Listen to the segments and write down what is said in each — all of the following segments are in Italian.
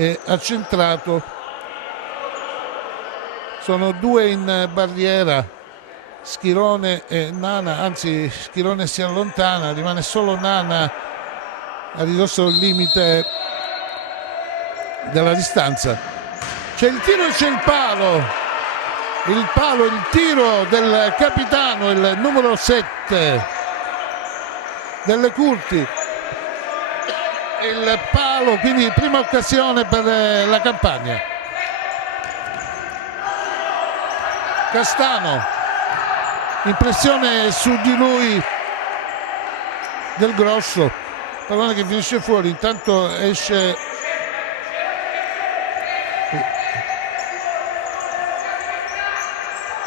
è accentrato, sono due in barriera, Schirone e Nana, anzi Schirone si allontana, rimane solo Nana a ridosso del limite della distanza. C'è il tiro e c'è il palo, il tiro del capitano, il numero 7 delle Curti, il palo, quindi prima occasione per la Campagna. Castano, impressione su di lui Del Grosso, pallone che finisce fuori, intanto esce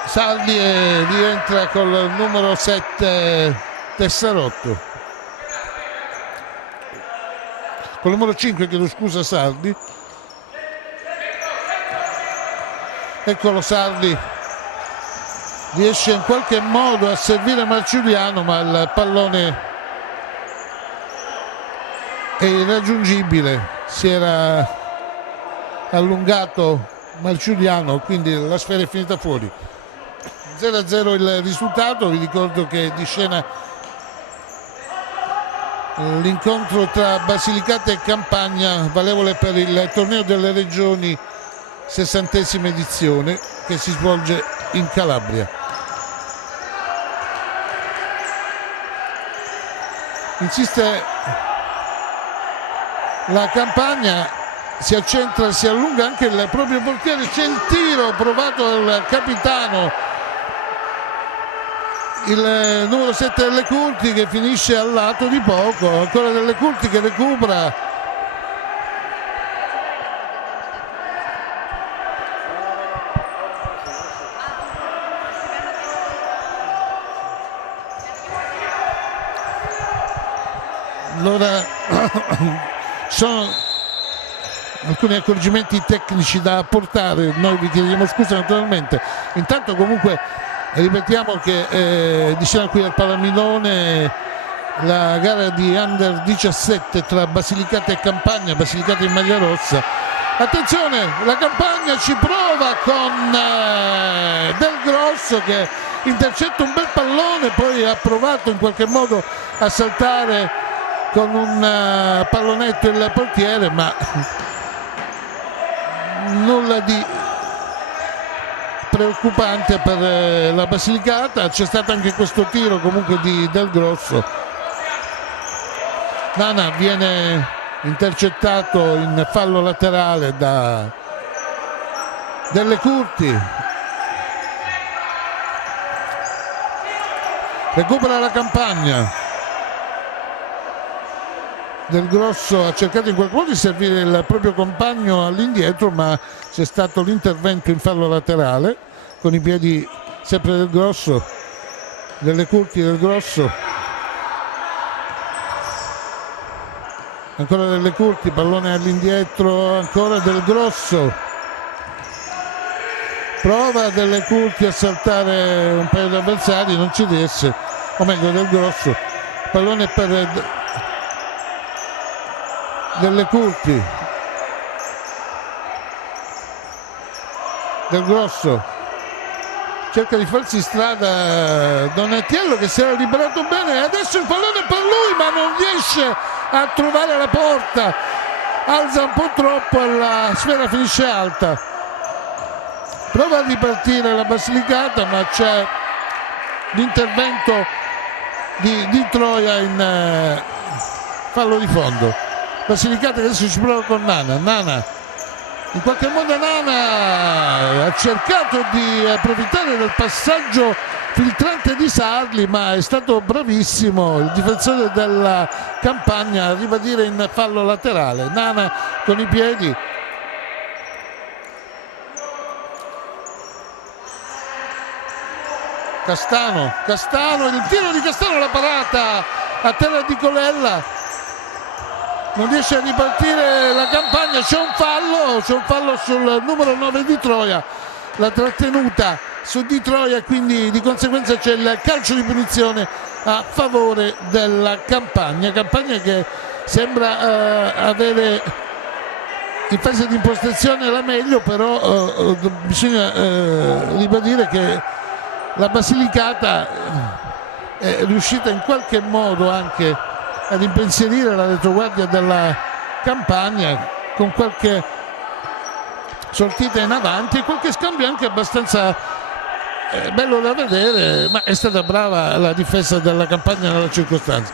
Saldi e rientra col numero 7 Tessarotto, col numero 5, chiedo scusa, Saldi. Eccolo Saldi, riesce in qualche modo a servire Marciuliano, ma il pallone è irraggiungibile, si era allungato Marciuliano, quindi la sfera è finita fuori. 0-0 il risultato. Vi ricordo che è di scena l'incontro tra Basilicata e Campagna, valevole per il torneo delle regioni 60ª edizione, che si svolge in Calabria. Insiste la Campagna, si accentra, si allunga anche il proprio portiere, c'è il tiro provato dal capitano, il numero 7 delle Curti, che finisce al lato di poco, ancora delle Curti che recupera. Allora sono alcuni accorgimenti tecnici da apportare, noi vi chiediamo scusa naturalmente. Intanto comunque ripetiamo che di scena qui al Palamilone la gara di Under 17 tra Basilicata e Campagna, Basilicata in maglia rossa. Attenzione, la Campagna ci prova con Del Grosso che intercetta un bel pallone, poi ha provato in qualche modo a saltare con un pallonetto il portiere, ma nulla di preoccupante per la Basilicata. C'è stato anche questo tiro comunque di Del Grosso. Nana viene intercettato in fallo laterale da Delle Curti, recupera la Campagna. Del Grosso ha cercato in quel modo di servire il proprio compagno all'indietro, ma c'è stato l'intervento in fallo laterale con i piedi sempre Del Grosso, Delle Curti, Del Grosso, ancora Delle Curti, pallone all'indietro, ancora Del Grosso, prova Delle Curti a saltare un paio di avversari, non ci riesce, o meglio Del Grosso, pallone per Delle Curti, Del Grosso cerca di farsi strada Donatiello, che si era liberato bene, adesso il pallone per lui ma non riesce a trovare la porta, alza un po' troppo e la sfera finisce alta. Prova a ripartire la Basilicata, ma c'è l'intervento di Troia in fallo di fondo. Basilicata che adesso ci prova con Nana, in qualche modo Nana ha cercato di approfittare del passaggio filtrante di Sarli, ma è stato bravissimo il difensore della Campagna a ribadire in fallo laterale. Nana con i piedi, Castano, il tiro di Castano, la parata a terra di Colella, non riesce a ripartire la Campagna, c'è un fallo sul numero 9 di Troia, la trattenuta su di Troia, e quindi di conseguenza c'è il calcio di punizione a favore della Campagna che sembra avere in fase di impostazione era meglio, però bisogna ribadire che la Basilicata è riuscita in qualche modo anche ad impensierire la retroguardia della Campania con qualche sortita in avanti e qualche scambio anche abbastanza bello da vedere, ma è stata brava la difesa della Campania nella circostanza.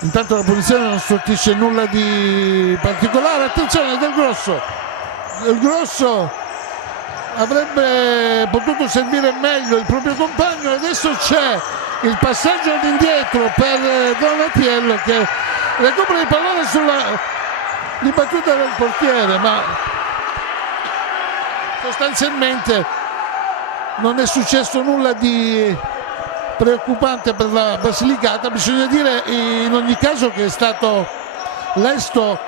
Intanto la punizione non sortisce nulla di particolare. Attenzione Del Grosso avrebbe potuto servire meglio il proprio compagno. Adesso c'è il passaggio all'indietro per Donatiello che recupera il pallone sulla ribattuta del portiere, ma sostanzialmente non è successo nulla di preoccupante per la Basilicata. Bisogna dire in ogni caso che è stato lesto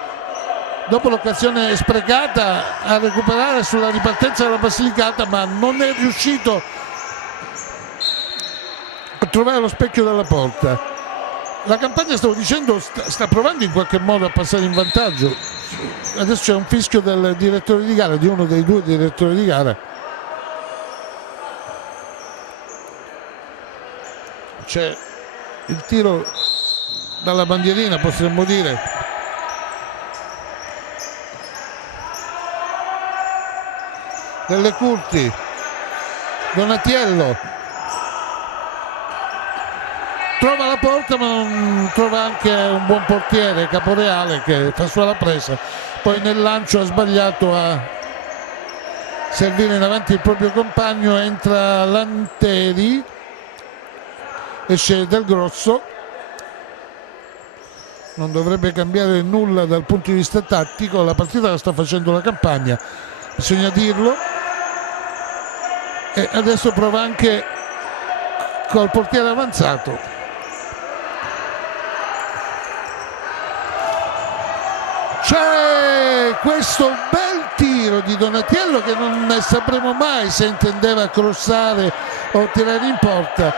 dopo l'occasione sprecata a recuperare sulla ripartenza della Basilicata, ma non è riuscito a trovare lo specchio della porta. La Campania, stavo dicendo, sta provando in qualche modo a passare in vantaggio. Adesso c'è un fischio del direttore di gara, di uno dei due direttori di gara. C'è il tiro dalla bandierina, potremmo dire. Delle Curti, Donatiello trova la porta, ma non trova anche un buon portiere, Caporeale, che fa sua la presa. Poi nel lancio ha sbagliato a servire in avanti il proprio compagno. Entra Lanteri, esce Del Grosso. Non dovrebbe cambiare nulla dal punto di vista tattico, la partita la sta facendo la Campania, bisogna dirlo, e adesso prova anche col portiere avanzato. C'è questo bel tiro di Donatiello che non ne sapremo mai se intendeva crossare o tirare in porta,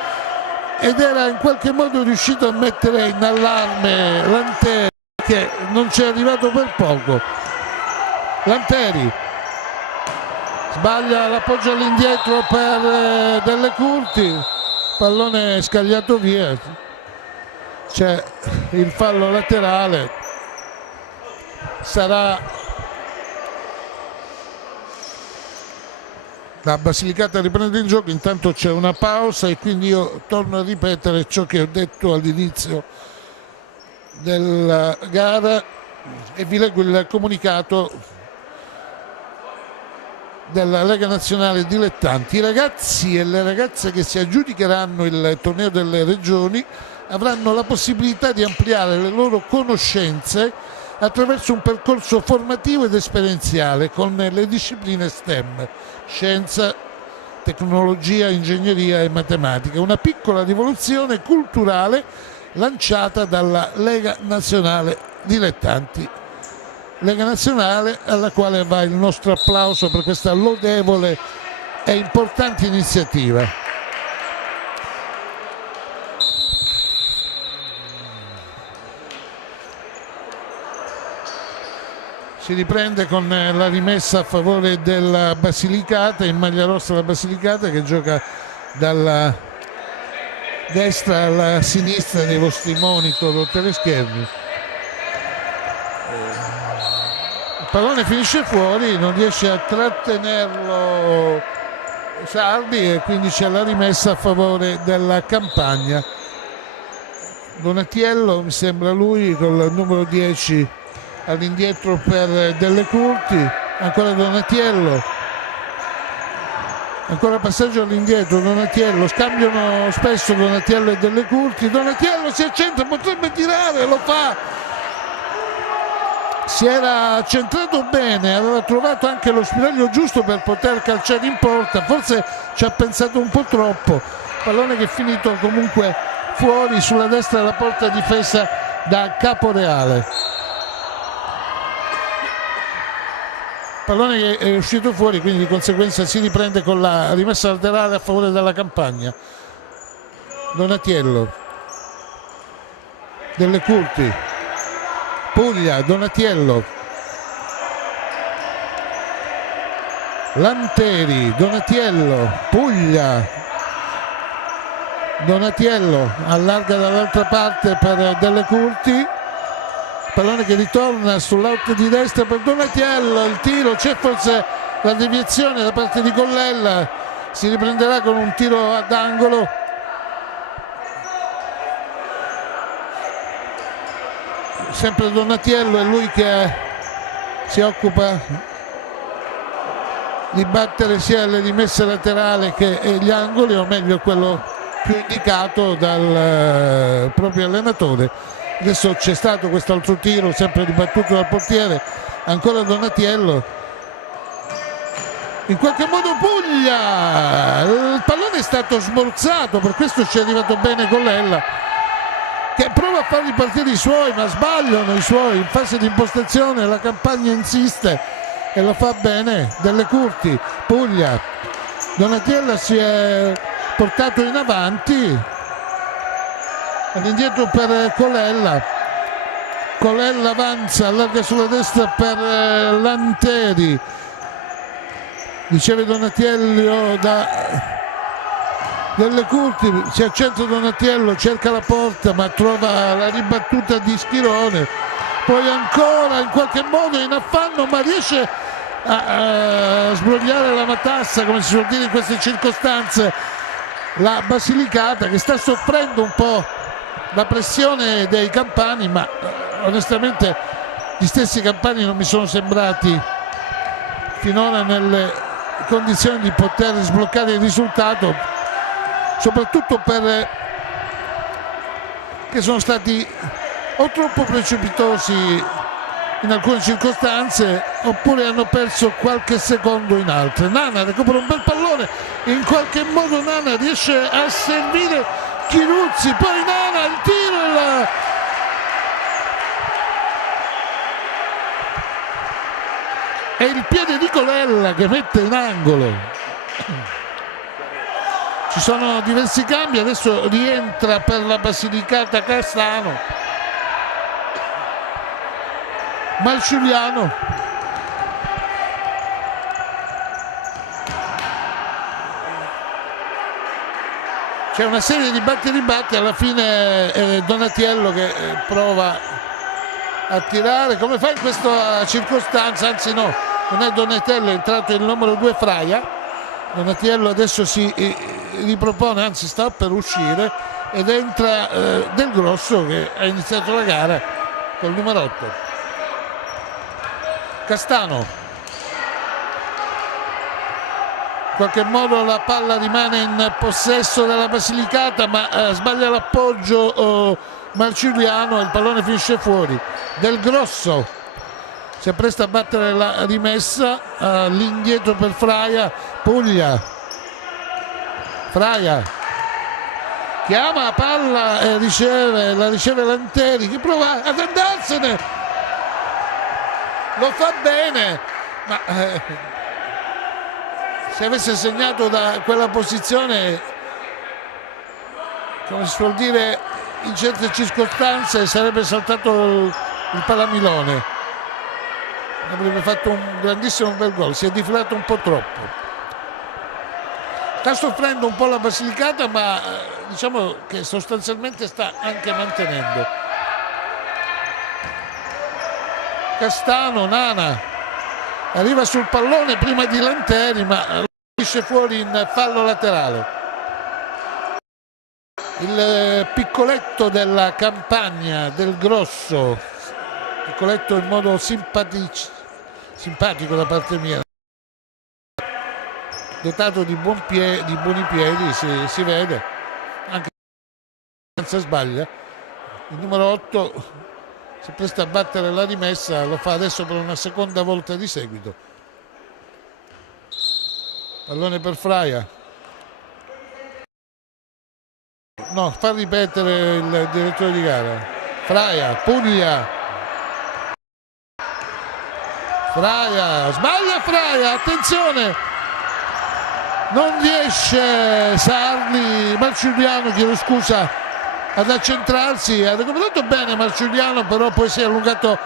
ed era in qualche modo riuscito a mettere in allarme Lanteri, che non ci è arrivato per poco. Lanteri sbaglia l'appoggio all'indietro per Delle Curti, pallone scagliato via, c'è il fallo laterale, sarà la Basilicata riprende il gioco. Intanto c'è una pausa e quindi io torno a ripetere ciò che ho detto all'inizio della gara e vi leggo il comunicato della Lega Nazionale Dilettanti. I ragazzi e le ragazze che si aggiudicheranno il torneo delle regioni avranno la possibilità di ampliare le loro conoscenze attraverso un percorso formativo ed esperienziale con le discipline STEM, scienza, tecnologia, ingegneria e matematica. Una piccola rivoluzione culturale lanciata dalla Lega Nazionale Dilettanti. Lega Nazionale alla quale va il nostro applauso per questa lodevole e importante iniziativa. Si riprende con la rimessa a favore della Basilicata, in maglia rossa la Basilicata che gioca dalla destra alla sinistra dei vostri monitor o teleschermi. Il pallone finisce fuori, non riesce a trattenerlo Sardi e quindi c'è la rimessa a favore della Campania. Donatiello, mi sembra lui, con il numero 10 all'indietro per Delle Curti, ancora Donatiello, ancora passaggio all'indietro, Donatiello, scambiano spesso Donatiello e Delle Curti. Donatiello si accentra, potrebbe tirare, lo fa, si era centrato bene, aveva trovato anche lo spiraglio giusto per poter calciare in porta, forse ci ha pensato un po' troppo. Pallone che è finito comunque fuori sulla destra della porta difesa da Caporeale. Pallone che è uscito fuori, quindi di conseguenza si riprende con la rimessa laterale a favore della Campania. Donatiello, Delle Curti Puglia, Donatiello, Lanteri, Donatiello, Puglia, Donatiello allarga dall'altra parte per Delle Curti, pallone che ritorna sull'out di destra per Donatiello, il tiro, c'è forse la deviazione da parte di Collella, si riprenderà con un tiro ad angolo. Sempre Donatiello, è lui che si occupa di battere sia le rimesse laterali che gli angoli, o meglio quello più indicato dal proprio allenatore. Adesso c'è stato quest'altro tiro sempre ribattuto dal portiere, ancora Donatiello, in qualche modo Puglia, il pallone è stato smorzato, per questo ci è arrivato bene Collella che prova a far ripartire i suoi, ma sbagliano i suoi in fase di impostazione. La Campagna insiste e lo fa bene. Delle Curti, Puglia, Donatiello si è portato in avanti, all'indietro per Collella, Collella avanza, allarga sulla destra per Lanteri, riceve Donatiello da Delle Curti, si accentra Donatiello, cerca la porta ma trova la ribattuta di Schirone, poi ancora in qualche modo in affanno ma riesce a sbrogliare la matassa, come si suol dire in queste circostanze, la Basilicata, che sta soffrendo un po' la pressione dei campani, ma onestamente gli stessi campani non mi sono sembrati finora nelle condizioni di poter sbloccare il risultato, soprattutto per che sono stati o troppo precipitosi in alcune circostanze oppure hanno perso qualche secondo in altre. Nana recupera un bel pallone, in qualche modo Nana riesce a servire Chiruzzi, poi Nana il tiro e il piede di Collella che mette in angolo. Ci sono diversi cambi, adesso rientra per la Basilicata Castano, Marciuliano, c'è una serie di batti e ribatti, alla fine Donatiello che prova a tirare, come fa in questa circostanza, anzi no, non è Donatello, è entrato il numero 2 Fraia. Donatiello adesso si ripropone, anzi sta per uscire, ed entra Del Grosso che ha iniziato la gara col numero 8. Castano, in qualche modo la palla rimane in possesso della Basilicata ma sbaglia l'appoggio Marciuliano e il pallone finisce fuori. Del Grosso si appresta a battere la rimessa, all'indietro per Fraia, Puglia, Fraia chiama la palla e la riceve Lanteri che prova ad andarsene, lo fa bene, ma se avesse segnato da quella posizione, come si suol dire in certe circostanze, sarebbe saltato il palamilone, avrebbe fatto un grandissimo bel gol. Si è difilato un po' troppo, sta soffrendo un po' la Basilicata, ma diciamo che sostanzialmente sta anche mantenendo. Castano, Nana arriva sul pallone prima di Lanteri ma finisce fuori in fallo laterale. Il piccoletto della Campagna, Del Grosso, piccoletto in modo simpatico da parte mia, dotato di buoni piedi, si vede anche se sbaglia. Il numero 8 si presta a battere la rimessa, lo fa adesso per una seconda volta di seguito. Pallone per Fraia, no, fa ripetere il direttore di gara. Fraia, Puglia, Fraia, sbaglia Fraia, attenzione, non riesce Marciuliano, chiedo scusa, ad accentrarsi, ha recuperato bene Marciuliano, però poi si è allungato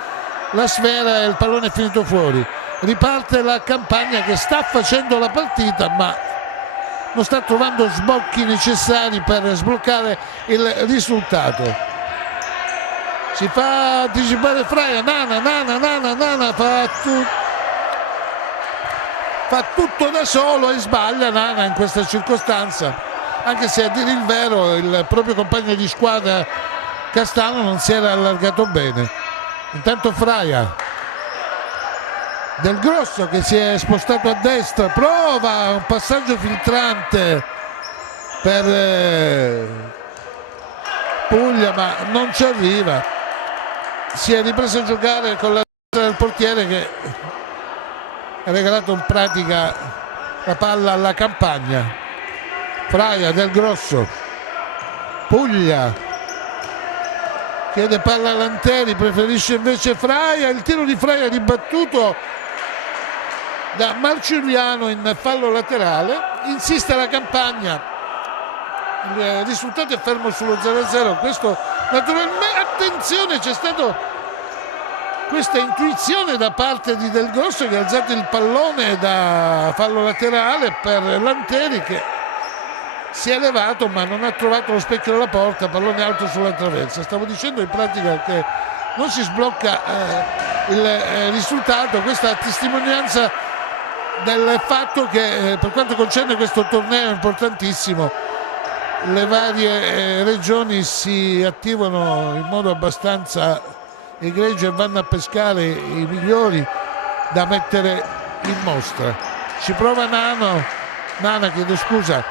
la sfera e il pallone è finito fuori. Riparte la Campagna che sta facendo la partita ma non sta trovando sbocchi necessari per sbloccare il risultato. Si fa anticipare Fraia, Nana fa tutto da solo e sbaglia Nana in questa circostanza, anche se a dire il vero il proprio compagno di squadra Castano non si era allargato bene. Intanto Fraia, Del Grosso che si è spostato a destra, prova un passaggio filtrante per Puglia ma non ci arriva. Si è ripreso a giocare con la del portiere che ha regalato in pratica la palla alla Campagna. Fraia, Del Grosso, Puglia chiede palla a Lanteri, preferisce invece Fraia, il tiro di Fraia ribattuto da Marciuliano in fallo laterale. Insiste la Campagna, il risultato è fermo sullo 0-0. Questo naturalmente, attenzione, c'è stata questa intuizione da parte di Del Grosso che ha alzato il pallone da fallo laterale per Lanteri che si è elevato ma non ha trovato lo specchio della porta, pallone alto sulla traversa. Stavo dicendo in pratica che non si sblocca il risultato. Questa è testimonianza del fatto che per quanto concerne questo torneo importantissimo le varie regioni si attivano in modo abbastanza egregio e vanno a pescare i migliori da mettere in mostra. Ci prova Nana, chiedo scusa,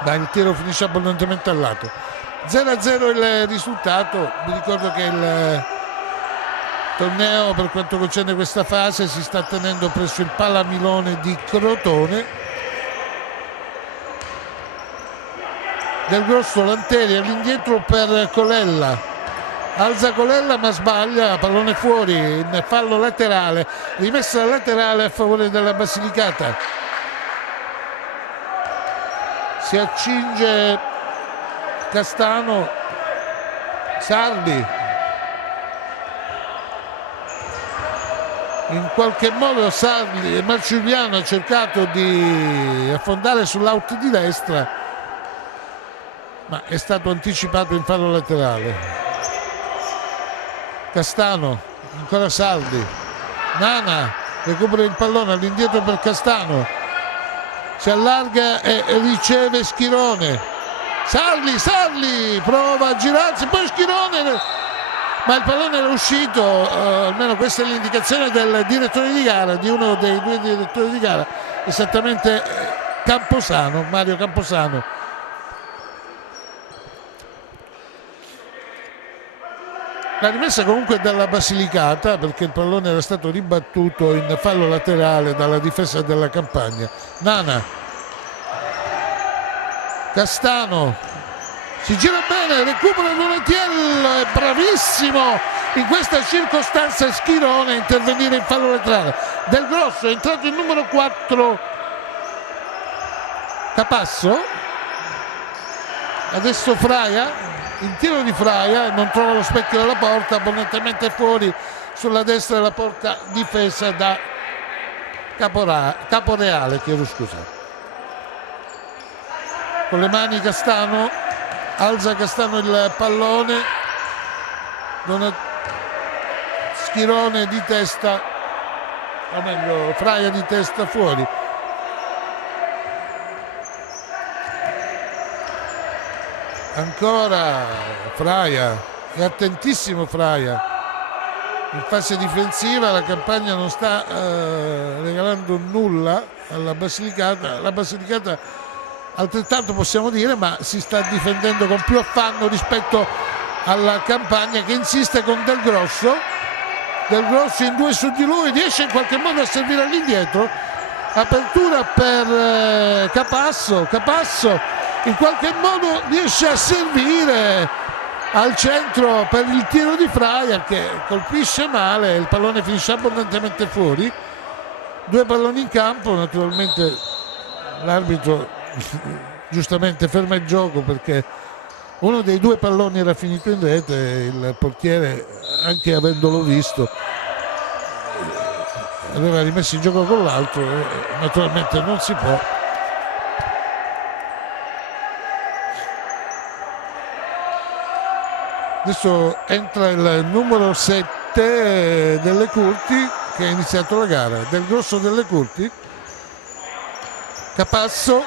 ma il tiro finisce abbondantemente al lato. 0-0 il risultato. Vi ricordo che il torneo per quanto concerne questa fase si sta tenendo presso il Palamilone di Crotone. Del Grosso, Lanteri all'indietro per Colella, alza Colella ma sbaglia, pallone fuori in fallo laterale, rimessa laterale a favore della Basilicata. Si accinge Castano, Sardi in qualche modo Sardi e Marciuliano ha cercato di affondare sull'out di destra ma è stato anticipato in fallo laterale. Castano, ancora Sardi, Nana recupera il pallone all'indietro per Castano, si allarga e riceve Schirone. Sarli prova a girarsi, poi Schirone, ma il pallone era uscito, almeno questa è l'indicazione del direttore di gara, di uno dei due direttori di gara, esattamente Mario Camposano. La rimessa comunque dalla Basilicata perché il pallone era stato ribattuto in fallo laterale dalla difesa della Campagna. Nana, Castano, si gira bene, recupera Donatiello, è bravissimo in questa circostanza Schirone a intervenire in fallo laterale. Del Grosso è entrato il numero 4 Capasso, adesso Fraia. Il tiro di Fraia non trova lo specchio della porta, abbondantemente fuori sulla destra della porta difesa da Caporeale, chiedo scusa. Con le mani Castano, alza Castano il pallone, Schirone di testa, o meglio Fraia di testa fuori. Ancora Fraia, è attentissimo Fraia in fase difensiva. La Campagna non sta regalando nulla alla Basilicata, la Basilicata altrettanto possiamo dire, ma si sta difendendo con più affanno rispetto alla Campagna che insiste con Del Grosso in due su di lui, riesce in qualche modo a servire all'indietro, apertura per Capasso in qualche modo riesce a servire al centro per il tiro di Fraia che colpisce male, il pallone finisce abbondantemente fuori. Due palloni in campo, naturalmente l'arbitro giustamente ferma il gioco perché Uno dei due palloni era finito in rete, il portiere, anche avendolo visto, aveva rimesso in gioco con l'altro e naturalmente non si può. Adesso entra il numero 7 Delle Curti, che ha iniziato la gara, Del Grosso Delle Curti. Capasso,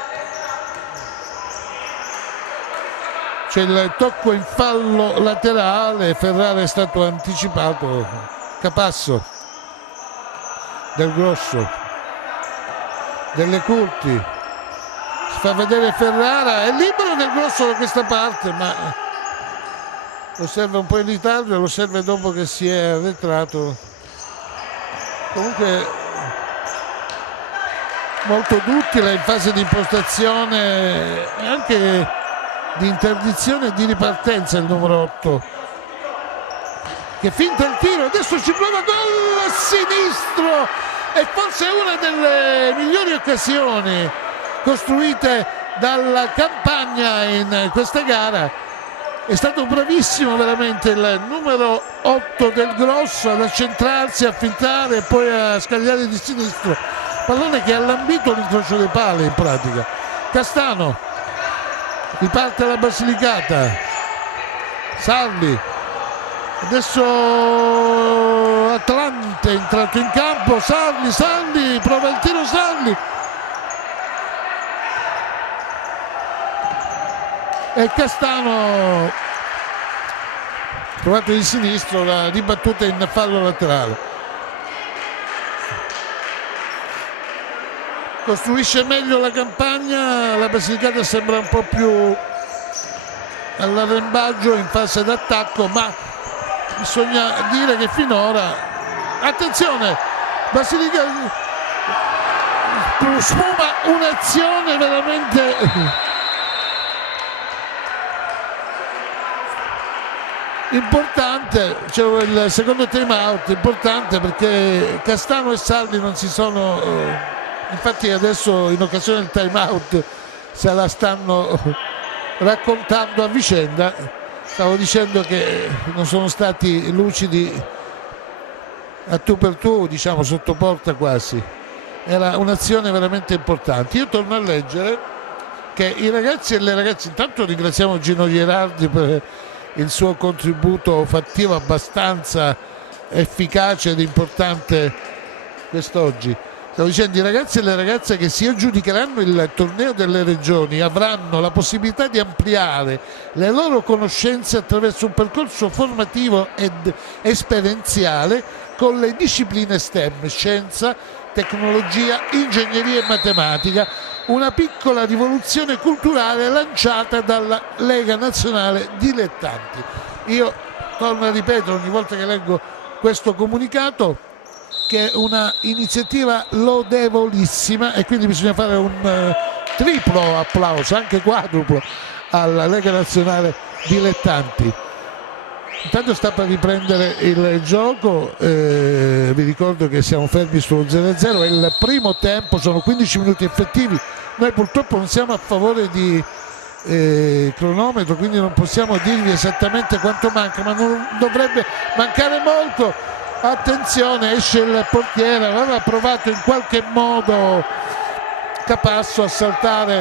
c'è il tocco in fallo laterale, Ferrara è stato anticipato. Capasso, Del Grosso, Delle Curti, si fa vedere Ferrara, è libero Del Grosso da questa parte, ma lo serve un po' in ritardo e lo serve dopo che si è arretrato. Comunque molto duttile in fase di impostazione e anche di interdizione e di ripartenza il numero 8, che finta il tiro, adesso ci prova gol a sinistro e forse una delle migliori occasioni costruite dalla Campagna in questa gara. È stato bravissimo veramente il numero 8 Del Grosso ad accentrarsi, a fintare e poi a scagliare di sinistro. Pallone che ha lambito l'incrocio dei pali in pratica. Castano, riparte la Basilicata. Sarli, adesso Atlante è entrato in campo. Sarli, prova il tiro Sarli. E Castano, trovato di sinistro, la ribattuta in fallo laterale. Costruisce meglio la Campagna, la Basilicata sembra un po' più all'arrembaggio in fase d'attacco, ma bisogna dire che finora, attenzione, Basilicata sfuma un'azione veramente importante. C'è il secondo time out importante perché Castano e Sarli non si sono, infatti adesso in occasione del time out se la stanno raccontando a vicenda. Stavo dicendo che non sono stati lucidi a tu per tu, diciamo sotto porta quasi. Era un'azione veramente importante. Io torno a leggere che i ragazzi e le ragazze, intanto ringraziamo Gino Gherardi per il suo contributo fattivo abbastanza efficace ed importante quest'oggi. Stavo dicendo, i ragazzi e le ragazze che si aggiudicheranno il torneo delle regioni avranno la possibilità di ampliare le loro conoscenze attraverso un percorso formativo ed esperienziale con le discipline STEM, scienza, tecnologia, ingegneria e matematica, una piccola rivoluzione culturale lanciata dalla Lega Nazionale Dilettanti. Io torno a ripetere ogni volta che leggo questo comunicato che è una iniziativa lodevolissima e quindi bisogna fare un triplo applauso, anche quadruplo, alla Lega Nazionale Dilettanti. Intanto sta per riprendere il gioco, vi ricordo che siamo fermi sullo 0-0, è il primo tempo, sono 15 minuti effettivi. Noi purtroppo non siamo a favore di cronometro, quindi non possiamo dirvi esattamente quanto manca, ma non dovrebbe mancare molto. Attenzione, esce il portiere, aveva provato in qualche modo Capasso a saltare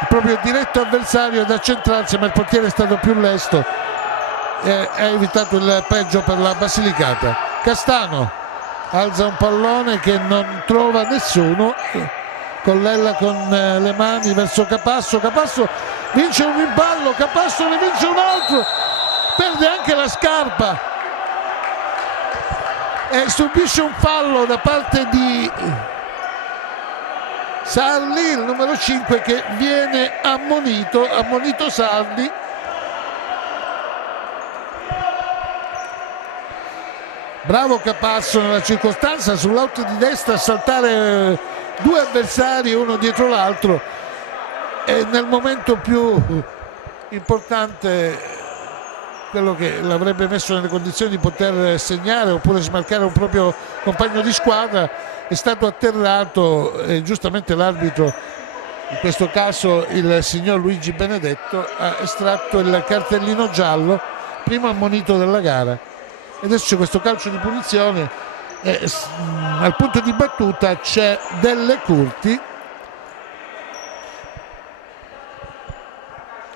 il proprio diretto avversario ad accentrarsi, ma il portiere è stato più lesto e ha evitato il peggio per la Basilicata. Castano alza un pallone che non trova nessuno, collella con le mani verso Capasso. Capasso vince un rimballo, Capasso ne vince un altro, perde anche la scarpa e subisce un fallo da parte di Sarli, il numero 5, che viene ammonito Sarli. Bravo Capasso nella circostanza, sull'out di destra a saltare due avversari uno dietro l'altro e nel momento più importante, quello che l'avrebbe messo nelle condizioni di poter segnare oppure smarcare un proprio compagno di squadra, è stato atterrato e giustamente l'arbitro in questo caso il signor Luigi Benedetto, ha estratto il cartellino giallo, primo ammonito della gara. E adesso c'è questo calcio di punizione, al punto di battuta c'è Delle Curti,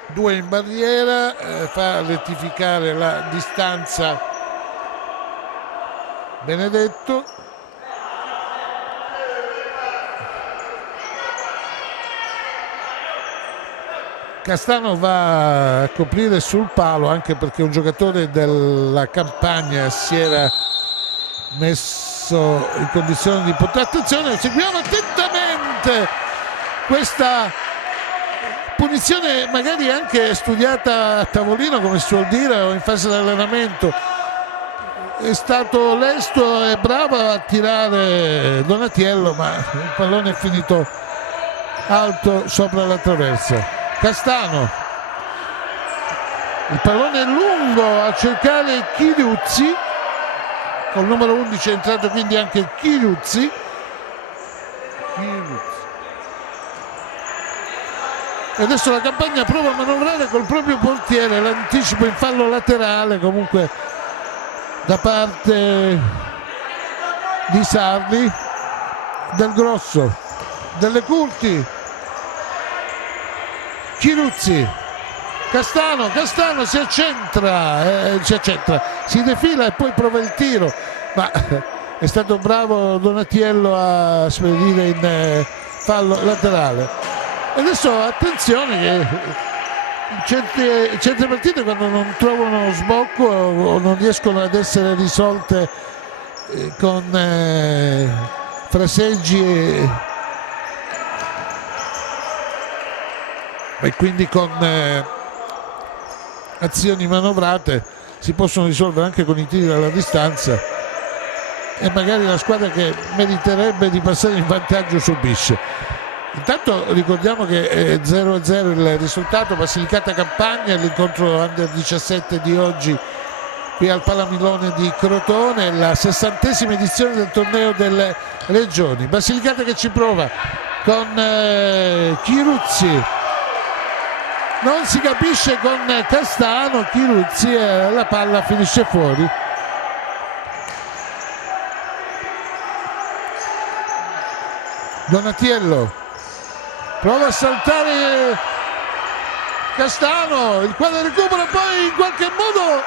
2 in barriera, fa rettificare la distanza Benedetto. Castano va a coprire sul palo, anche perché un giocatore della Campagna si era messo in condizione di poter. Attenzione, seguiamo attentamente questa punizione, magari anche studiata a tavolino, come si suol dire, o in fase di allenamento. È stato lesto e bravo a tirare Donatiello, ma il pallone è finito alto sopra la traversa. Castano, il pallone è lungo a cercare Chiriuzzi, col numero 11 è entrato quindi anche Chiriuzzi. E adesso la Campagna prova a manovrare col proprio portiere, l'anticipo in fallo laterale comunque da parte di Sarli. Del Grosso, Delle Curti, Chiruzzi, Castano si accentra, si defila e poi prova il tiro, ma è stato bravo Donatiello a spedire in fallo laterale. E adesso attenzione che certe partite, quando non trovano sbocco o non riescono ad essere risolte con fraseggi e quindi con azioni manovrate, si possono risolvere anche con i tiri dalla distanza, e magari la squadra che meriterebbe di passare in vantaggio subisce. Intanto ricordiamo che è 0-0 il risultato, Basilicata Campagna, l'incontro under 17 di oggi qui al Palamilone di Crotone, la 60ª edizione del torneo delle regioni. Basilicata che ci prova con Chiruzzi, non si capisce con Castano, Chiruzzi, e la palla finisce fuori. Donatiello prova a saltare Castano, il quale recupera, poi in qualche modo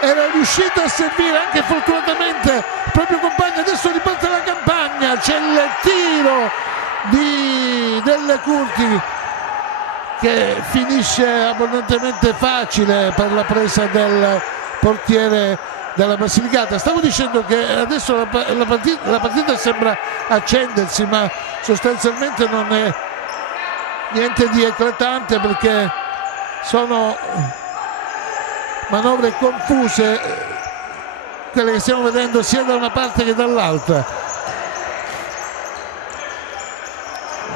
era riuscito a servire anche fortunatamente il proprio compagno. Adesso riparte la Campagna, c'è il tiro di Delle Curti che finisce abbondantemente facile per la presa del portiere della Basilicata. Stavo dicendo che adesso la partita sembra accendersi, ma sostanzialmente non è niente di eclatante, perché sono manovre confuse quelle che stiamo vedendo sia da una parte che dall'altra.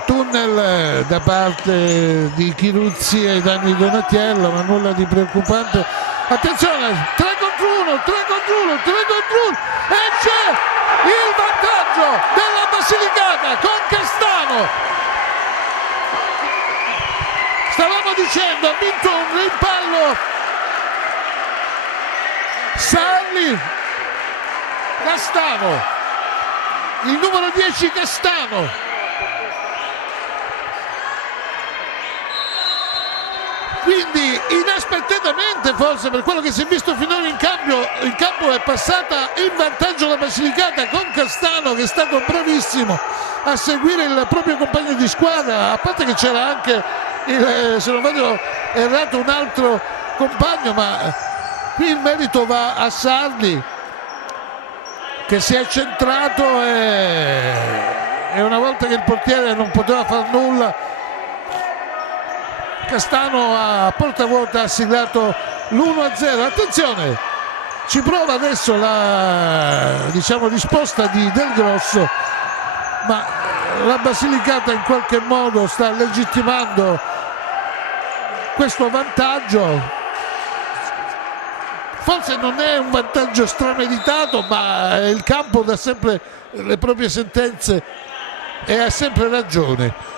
Tunnel da parte di Chiruzzi ai danni di Donatiello, ma nulla di preoccupante. Attenzione, 3 contro 1 e c'è il vantaggio della Basilicata con Castano. Stavamo dicendo, ha vinto un rimpallo Sarli. Castano, il numero 10 Castano. Quindi inaspettatamente, forse per quello che si è visto finora in campo è passata in vantaggio la Basilicata con Castano, che è stato bravissimo a seguire il proprio compagno di squadra, a parte che c'era anche se non vado errato, un altro compagno, ma qui il merito va a Sarli, che si è centrato e una volta che il portiere non poteva far nulla, Castano a porta vuota ha siglato l'1-0. Attenzione, ci prova adesso la risposta di Del Grosso, ma la Basilicata in qualche modo sta legittimando questo vantaggio. Forse non è un vantaggio strameditato, ma il campo dà sempre le proprie sentenze e ha sempre ragione.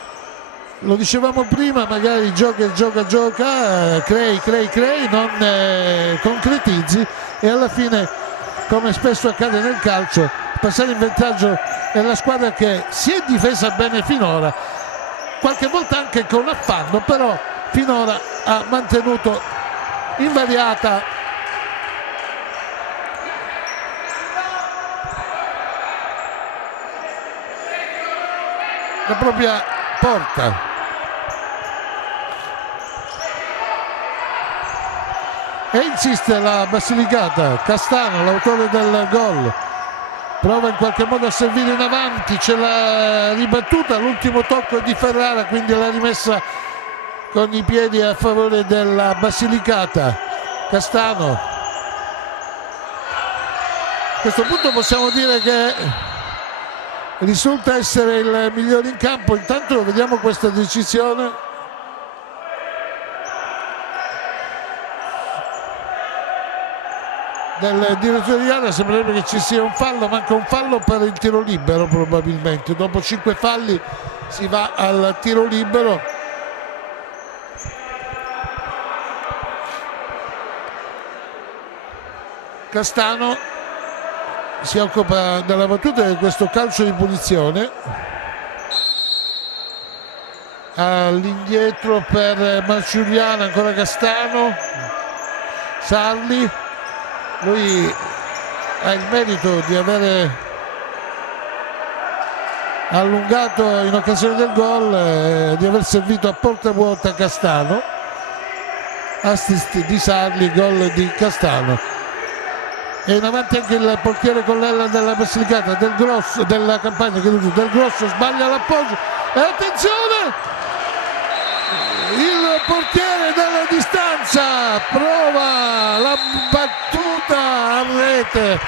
lo dicevamo prima, magari gioca, crei, non concretizzi, e alla fine, come spesso accade nel calcio, passare in vantaggio è la squadra che si è difesa bene finora, qualche volta anche con affanno, però finora ha mantenuto invariata la propria porta. E insiste la Basilicata. Castano, l'autore del gol, prova in qualche modo a servire in avanti, c'è la ribattuta, l'ultimo tocco di Ferrara, quindi la rimessa con i piedi a favore della Basilicata. Castano, a questo punto possiamo dire che risulta essere il migliore in campo. Intanto vediamo questa decisione del direttore di gara. Sembrerebbe che ci sia un fallo, manca un fallo per il tiro libero probabilmente. Dopo 5 falli si va al tiro libero. Castano si occupa della battuta di questo calcio di punizione. All'indietro per Marciuliano, ancora Castano. Sarli, lui ha il merito di avere allungato in occasione del gol, di aver servito a porta vuota Castano. Assist di Sarli, gol di Castano. E in avanti anche il portiere Collella della Basilicata, Del Grosso, della Campagna, Del Grosso sbaglia l'appoggio e attenzione, il portiere dalla distanza prova la battuta a rete,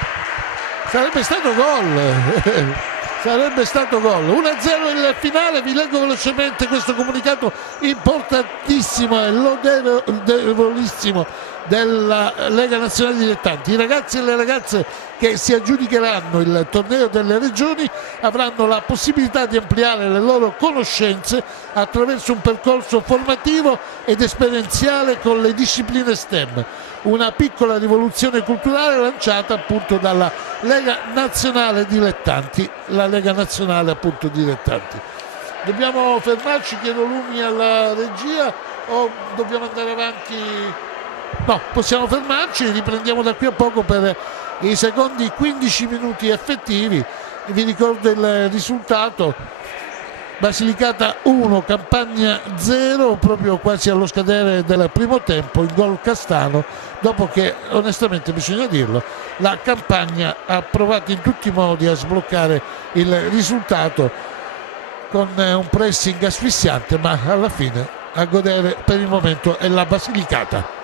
sarebbe stato gol. Sarebbe stato gol. 1-0 il finale. Vi leggo velocemente questo comunicato importantissimo e lodevolissimo della Lega Nazionale Dilettanti. I ragazzi e le ragazze che si aggiudicheranno il torneo delle regioni avranno la possibilità di ampliare le loro conoscenze attraverso un percorso formativo ed esperienziale con le discipline STEM. Una piccola rivoluzione culturale lanciata appunto dalla Lega Nazionale Dilettanti, la Lega Nazionale appunto Dilettanti. Dobbiamo fermarci, chiedo lumi alla regia, o dobbiamo andare avanti? No, possiamo fermarci, riprendiamo da qui a poco per i secondi 15 minuti effettivi. Vi ricordo il risultato: Basilicata 1, Campagna 0, proprio quasi allo scadere del primo tempo, il gol Castano, dopo che, onestamente bisogna dirlo, la Campagna ha provato in tutti i modi a sbloccare il risultato con un pressing asfissiante, ma alla fine a godere per il momento è la Basilicata.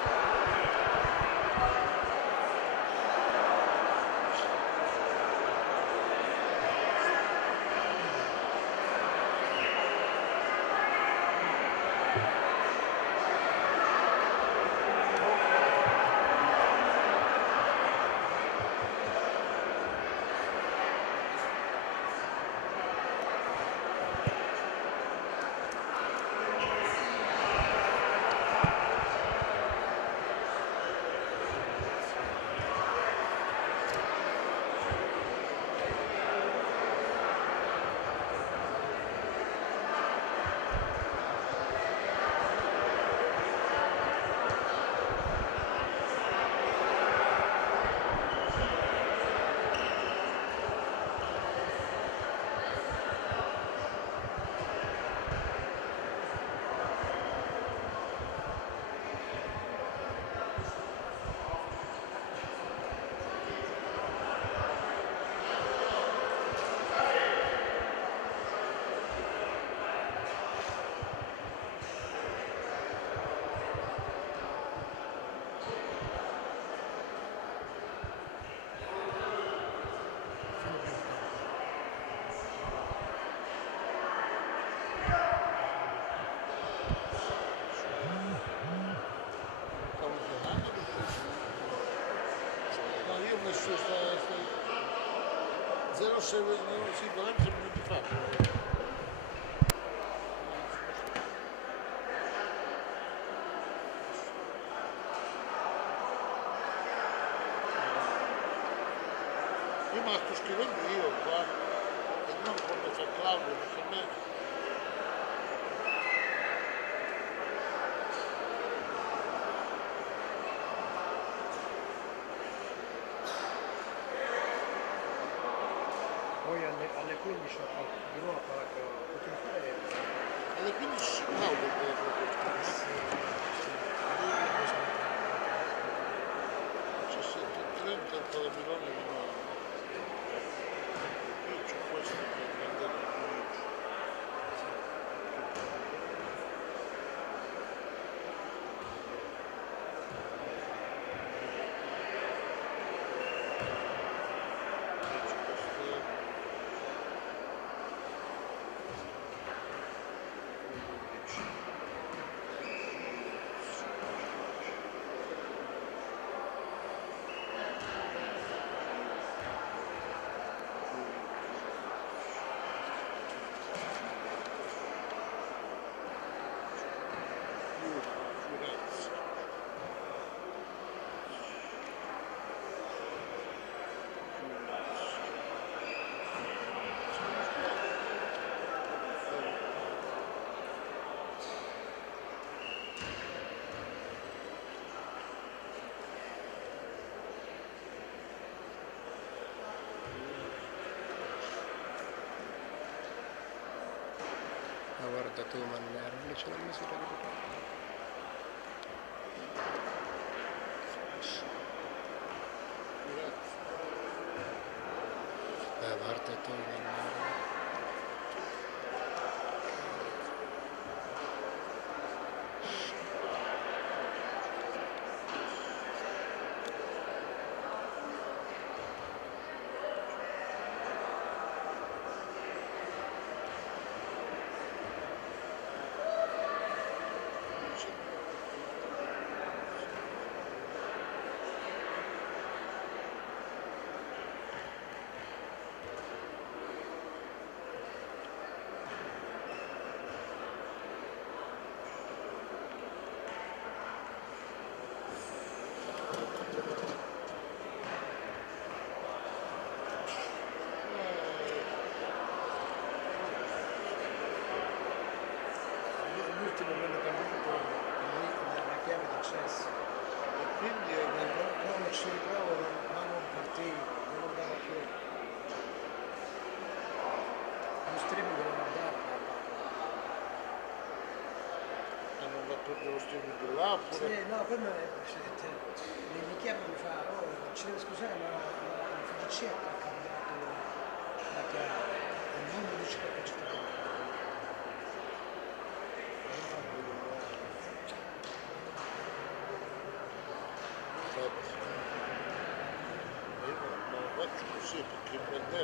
Sì, 40 minuti fa. Io me la sto scrivendo io qua, e non come fa Claudio, perché a me... Poi alle 15 di nuovo potremmo fare Alle 15 Claudio per la sì, sì. 17:30 il Palapirone di nuovo. Io c'ho questo per mandare il pomeriggio. Firenze. Ma guarda tu Mannero, lì c'è la misura di guarda tu Mannero. L'ultimo quello che ha avuto la chiave d'accesso. E quindi Non ci ritrovo, ma non partì, non andava più. Lo streaming non andava. non va proprio lo streaming là, oppure... Sì, no, poi mi chiama e mi fa, oh, ci devo scusare, ma la FDC ha cambiato la chiave e non mi dice che c'è stato. Infatti, io non lo faccio così perché per te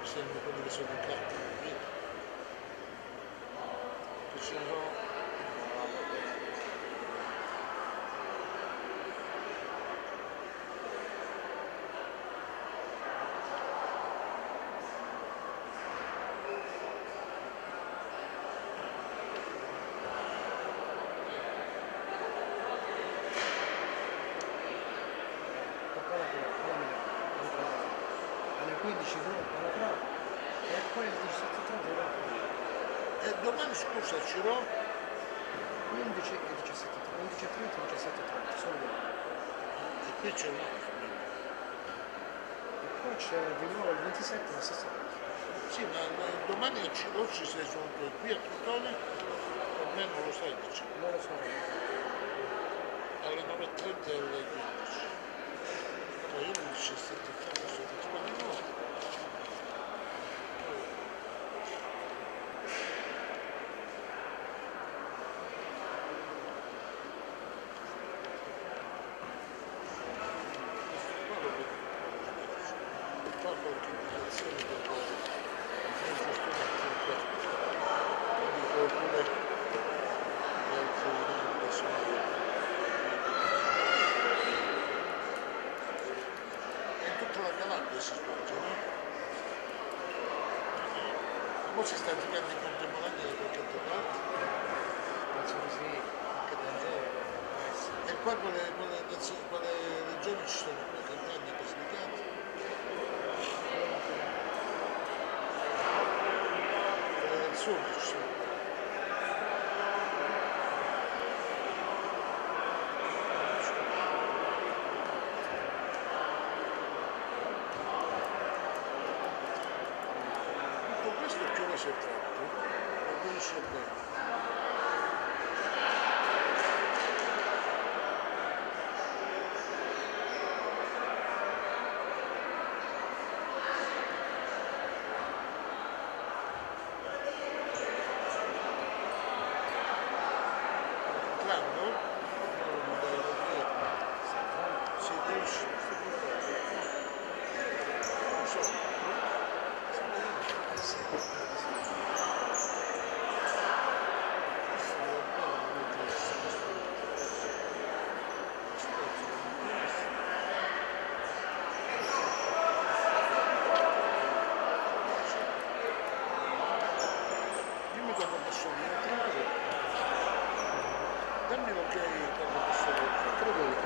mi sembra quelli che sono in carta, capito? Che ci sono... Alle 15 alla prova e poi alle 17:30 E domani scusa, Ciro? 11 e 17:30, 11:30 e 17:30, solo domani. E qui c'è un altro. E poi c'è di nuovo il 27 la stessa cosa. Sì, ma domani a Ciro ci sei solo qui a Crotone, o me non lo sai che c'è. Non lo so. Alle 9:30 e alle 15. Poi io mi 17:30 sto di nuovo. Poi si sta giocando in contemporanea da qualche altra parte. Penso di sì, anche da E qua quale regione ci sono? Qui Campania, Basilicata? assurdo, sì. Tutto questo che ora si è fatto, lo conosce bene. Dimmi quando posso rientrare. Dammi l'ok quando posso rientrare. Prego.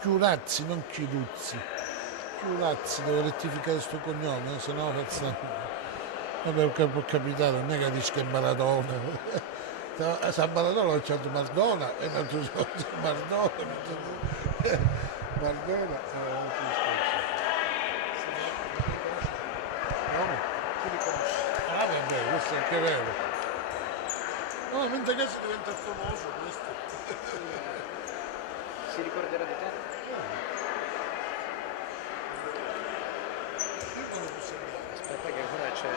Chiurazzi, non Chiruzzi. Chiurazzi, devo rettificare sto cognome, se no faccio. Vabbè, che può capitare, non è che dici che è Maradona. A San Maradona ho certo Maradona e l'altro giorno Maradona. Maradona, Tu li conosci. ah vabbè, questo è anche vero. No, mentre che si diventa famoso questo. Si ricorderà di te? Io non lo posso andare. Aspetta che ora c'è...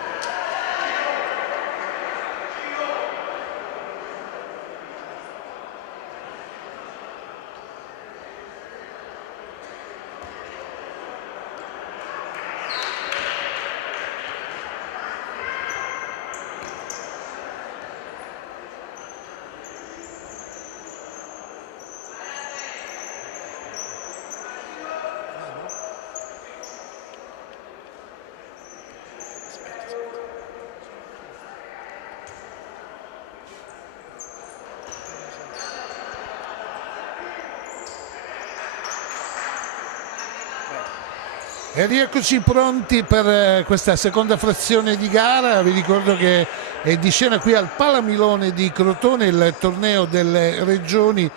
E rieccoci pronti per questa seconda frazione di gara. Vi ricordo che è di scena qui al Palamilone di Crotone il torneo delle regioni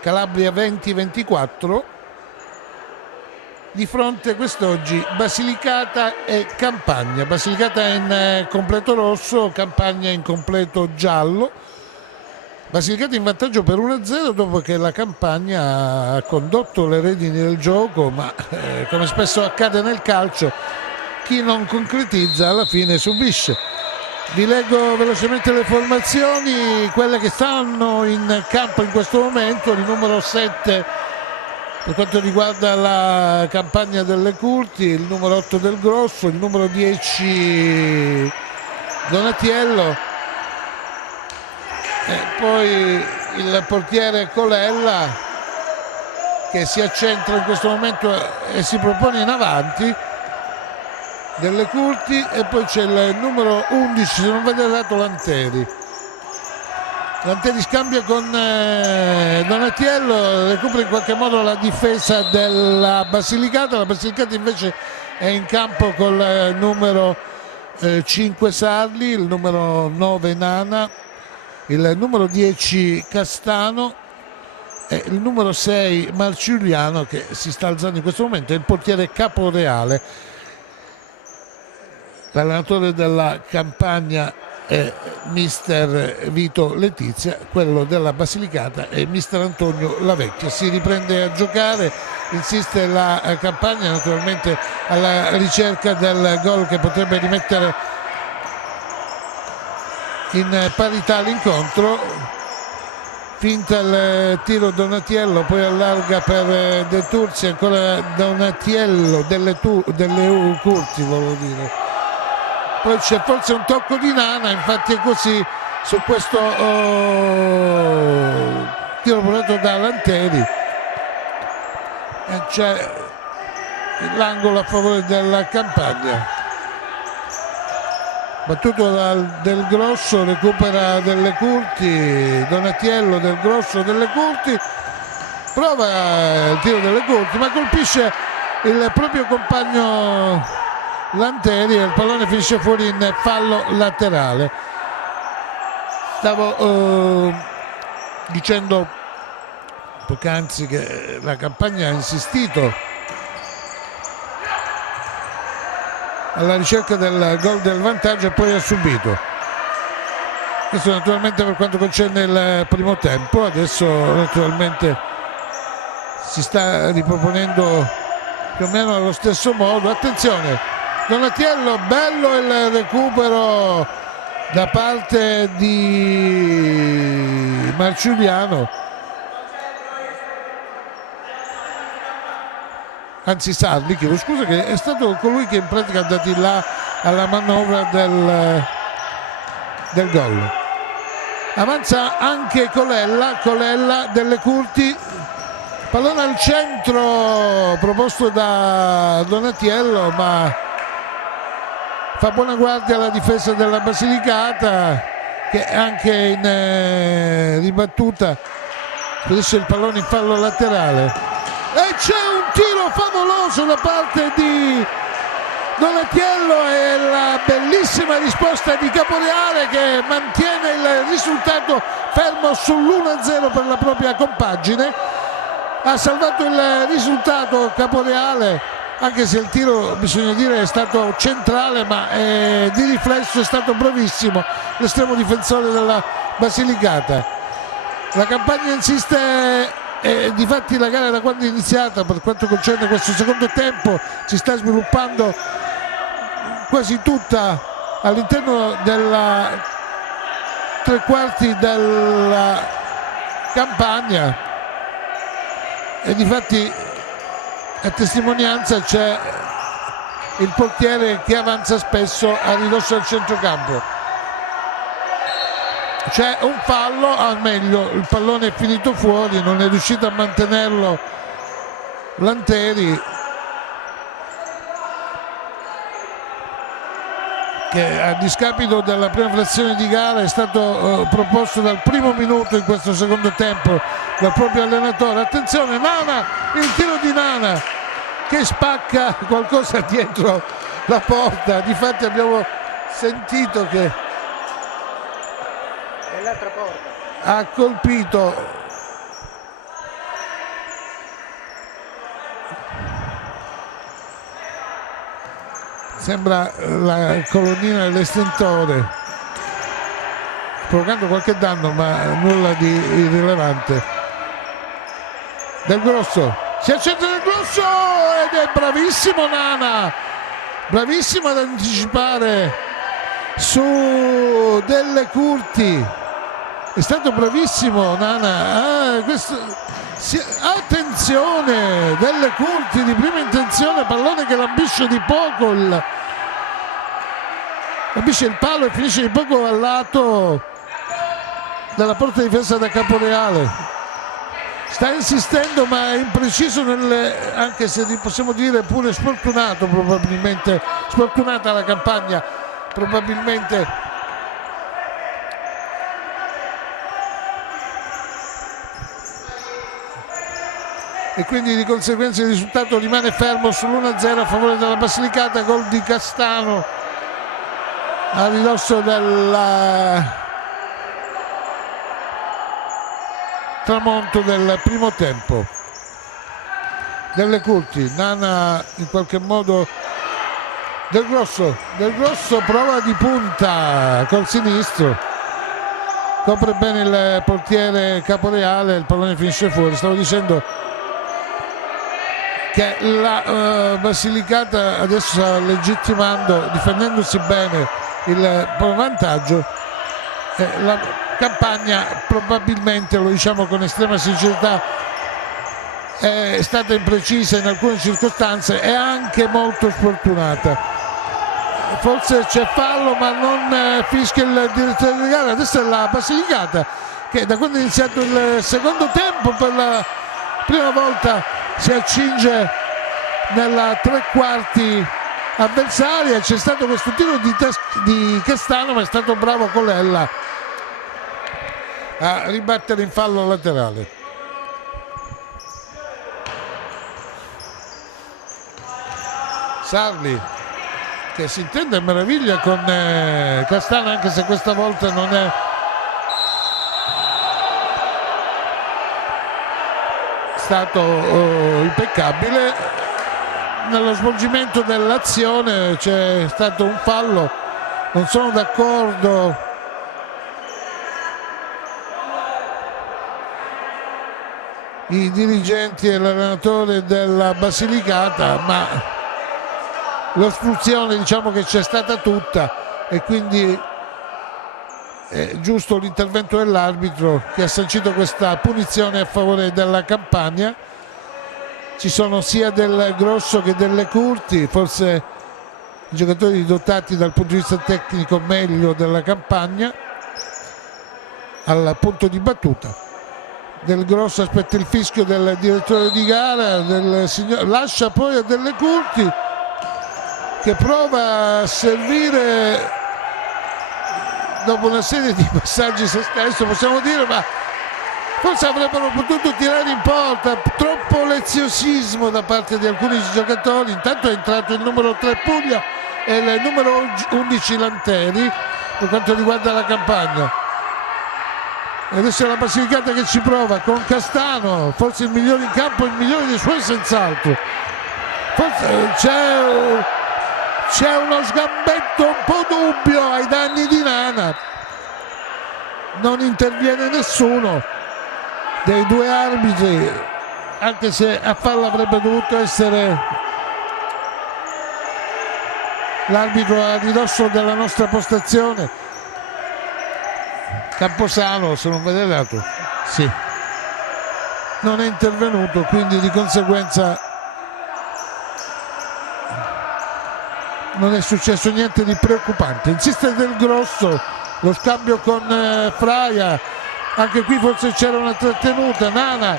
Calabria 2024. Di fronte quest'oggi Basilicata e Campagna. Basilicata in completo rosso, Campagna in completo giallo. Basilicata in vantaggio per 1-0 dopo che la Campagna ha condotto le redini del gioco, ma come spesso accade nel calcio, chi non concretizza alla fine subisce. Vi leggo velocemente le formazioni, quelle che stanno in campo in questo momento. Il numero 7 per quanto riguarda la Campagna delle Curti, il numero 8 del Grosso, il numero 10 Donatiello. E poi il portiere Colella che si accentra in questo momento e si propone in avanti delle Curti, e poi c'è il numero 11, se non vede dato, Lanteri scambia con Donatiello, recupera in qualche modo la difesa della Basilicata. La Basilicata invece è in campo col numero 5 Sarli, il numero 9 Nana, il numero 10 Castano, è il numero 6 Marciuliano, che si sta alzando in questo momento, è il portiere Caporeale. L'allenatore della Campagna è mister Vito Letizia, quello della Basilicata è mister Antonio Lavecchia. Si riprende a giocare, insiste la Campagna naturalmente alla ricerca del gol che potrebbe rimettere in parità l'incontro. Finta il tiro Donatiello, poi allarga per De Turzi, ancora Donatiello delle Curti, volevo dire. Poi c'è forse un tocco di Nana, infatti è così su questo tiro provato da Lanteri, e c'è l'angolo a favore della Campagna. Battuto Del Grosso, recupera Delle Curti, Donatiello, Del Grosso, Delle Curti, prova il tiro Delle Curti ma colpisce il proprio compagno Lanteri e il pallone finisce fuori in fallo laterale. Stavo dicendo poc'anzi che la Campagna ha insistito alla ricerca del gol del vantaggio e poi ha subito. Questo naturalmente per quanto concerne il primo tempo. Adesso naturalmente si sta riproponendo più o meno allo stesso modo. Attenzione, Donatiello, bello il recupero da parte di Marciuliano, anzi Sarli, chiedo scusa, che è stato colui che in pratica ha dato là alla manovra del gol. Avanza anche Colella, Delle Curti, pallone al centro proposto da Donatiello, ma fa buona guardia alla difesa della Basilicata, che anche in ribattuta spedisce il pallone in fallo laterale. E c'è un tiro favoloso da parte di Donatiello e la bellissima risposta di Caporeale, che mantiene il risultato fermo sull'1-0 per la propria compagine. Ha salvato il risultato Caporeale, anche se il tiro, bisogna dire, è stato centrale, ma di riflesso è stato bravissimo l'estremo difensore della Basilicata. La Campagna insiste e difatti la gara, da quando è iniziata, per quanto concerne questo secondo tempo, si sta sviluppando quasi tutta all'interno della tre quarti della Campagna, e difatti a testimonianza c'è il portiere che avanza spesso a ridosso del centrocampo. C'è un fallo, al meglio il pallone è finito fuori, non è riuscito a mantenerlo Lanteri, che a discapito della prima frazione di gara è stato proposto dal primo minuto in questo secondo tempo dal proprio allenatore. Attenzione, Nana, il tiro di Nana che spacca qualcosa dietro la porta. Difatti abbiamo sentito che nell'altra porta ha colpito sembra la colonnina dell'estentore, provocando qualche danno ma nulla di irrilevante. Del Grosso, si accende Del Grosso ed è bravissimo Nana, bravissimo ad anticipare su Delle Curti, è stato bravissimo Nana. Attenzione, Delle Curti di prima intenzione, pallone che lambisce di poco lambisce il palo e finisce di poco al lato della porta difesa da Caporeale. Sta insistendo ma è impreciso anche se possiamo dire pure sfortunato, probabilmente sfortunata la Campagna, probabilmente e quindi di conseguenza il risultato rimane fermo sull'1-0 a favore della Basilicata. Gol di Castano a ridosso del tramonto del primo tempo. Delle Curti, Nana in qualche modo, Del Grosso prova di punta col sinistro, copre bene il portiere Caporeale, il pallone finisce fuori. Stavo dicendo che la Basilicata adesso sta legittimando, difendendosi bene, il vantaggio. La Campania probabilmente, lo diciamo con estrema sincerità, è stata imprecisa in alcune circostanze e anche molto sfortunata. Forse c'è fallo, ma non fischia il direttore di gara. Adesso è la Basilicata che da quando è iniziato il secondo tempo per la prima volta si accinge nella tre quarti avversaria. C'è stato questo tiro di Castano, ma è stato bravo Colella a ribattere in fallo laterale. Sarli che si intende a meraviglia con Castano, anche se questa volta non è stato impeccabile. Nello svolgimento dell'azione c'è stato un fallo, non sono d'accordo i dirigenti e l'allenatore della Basilicata, ma l'ostruzione diciamo che c'è stata tutta e quindi è giusto l'intervento dell'arbitro che ha sancito questa punizione a favore della Campania. Ci sono sia del Grosso che delle Curti, forse i giocatori dotati dal punto di vista tecnico meglio della Campania. Al punto di battuta Del Grosso aspetta il fischio del direttore di gara, lascia poi a delle Curti che prova a servire dopo una serie di passaggi se stesso, possiamo dire, ma forse avrebbero potuto tirare in porta. Troppo leziosismo da parte di alcuni giocatori. Intanto è entrato il numero 3 Puglia e il numero 11 Lanteri per quanto riguarda la Campagna. E adesso è la Basilicata che ci prova con Castano, forse il migliore in campo, il migliore dei suoi senz'altro. Forse c'è uno sgambetto un po' dubbio ai danni di Nana, non interviene nessuno dei due arbitri, anche se a fallo avrebbe dovuto essere l'arbitro a ridosso della nostra postazione, Camposano, se non vede dato, sì, non è intervenuto, quindi di conseguenza non è successo niente di preoccupante. Insiste Del Grosso, lo scambio con Fraia, anche qui forse c'era una trattenuta. Nana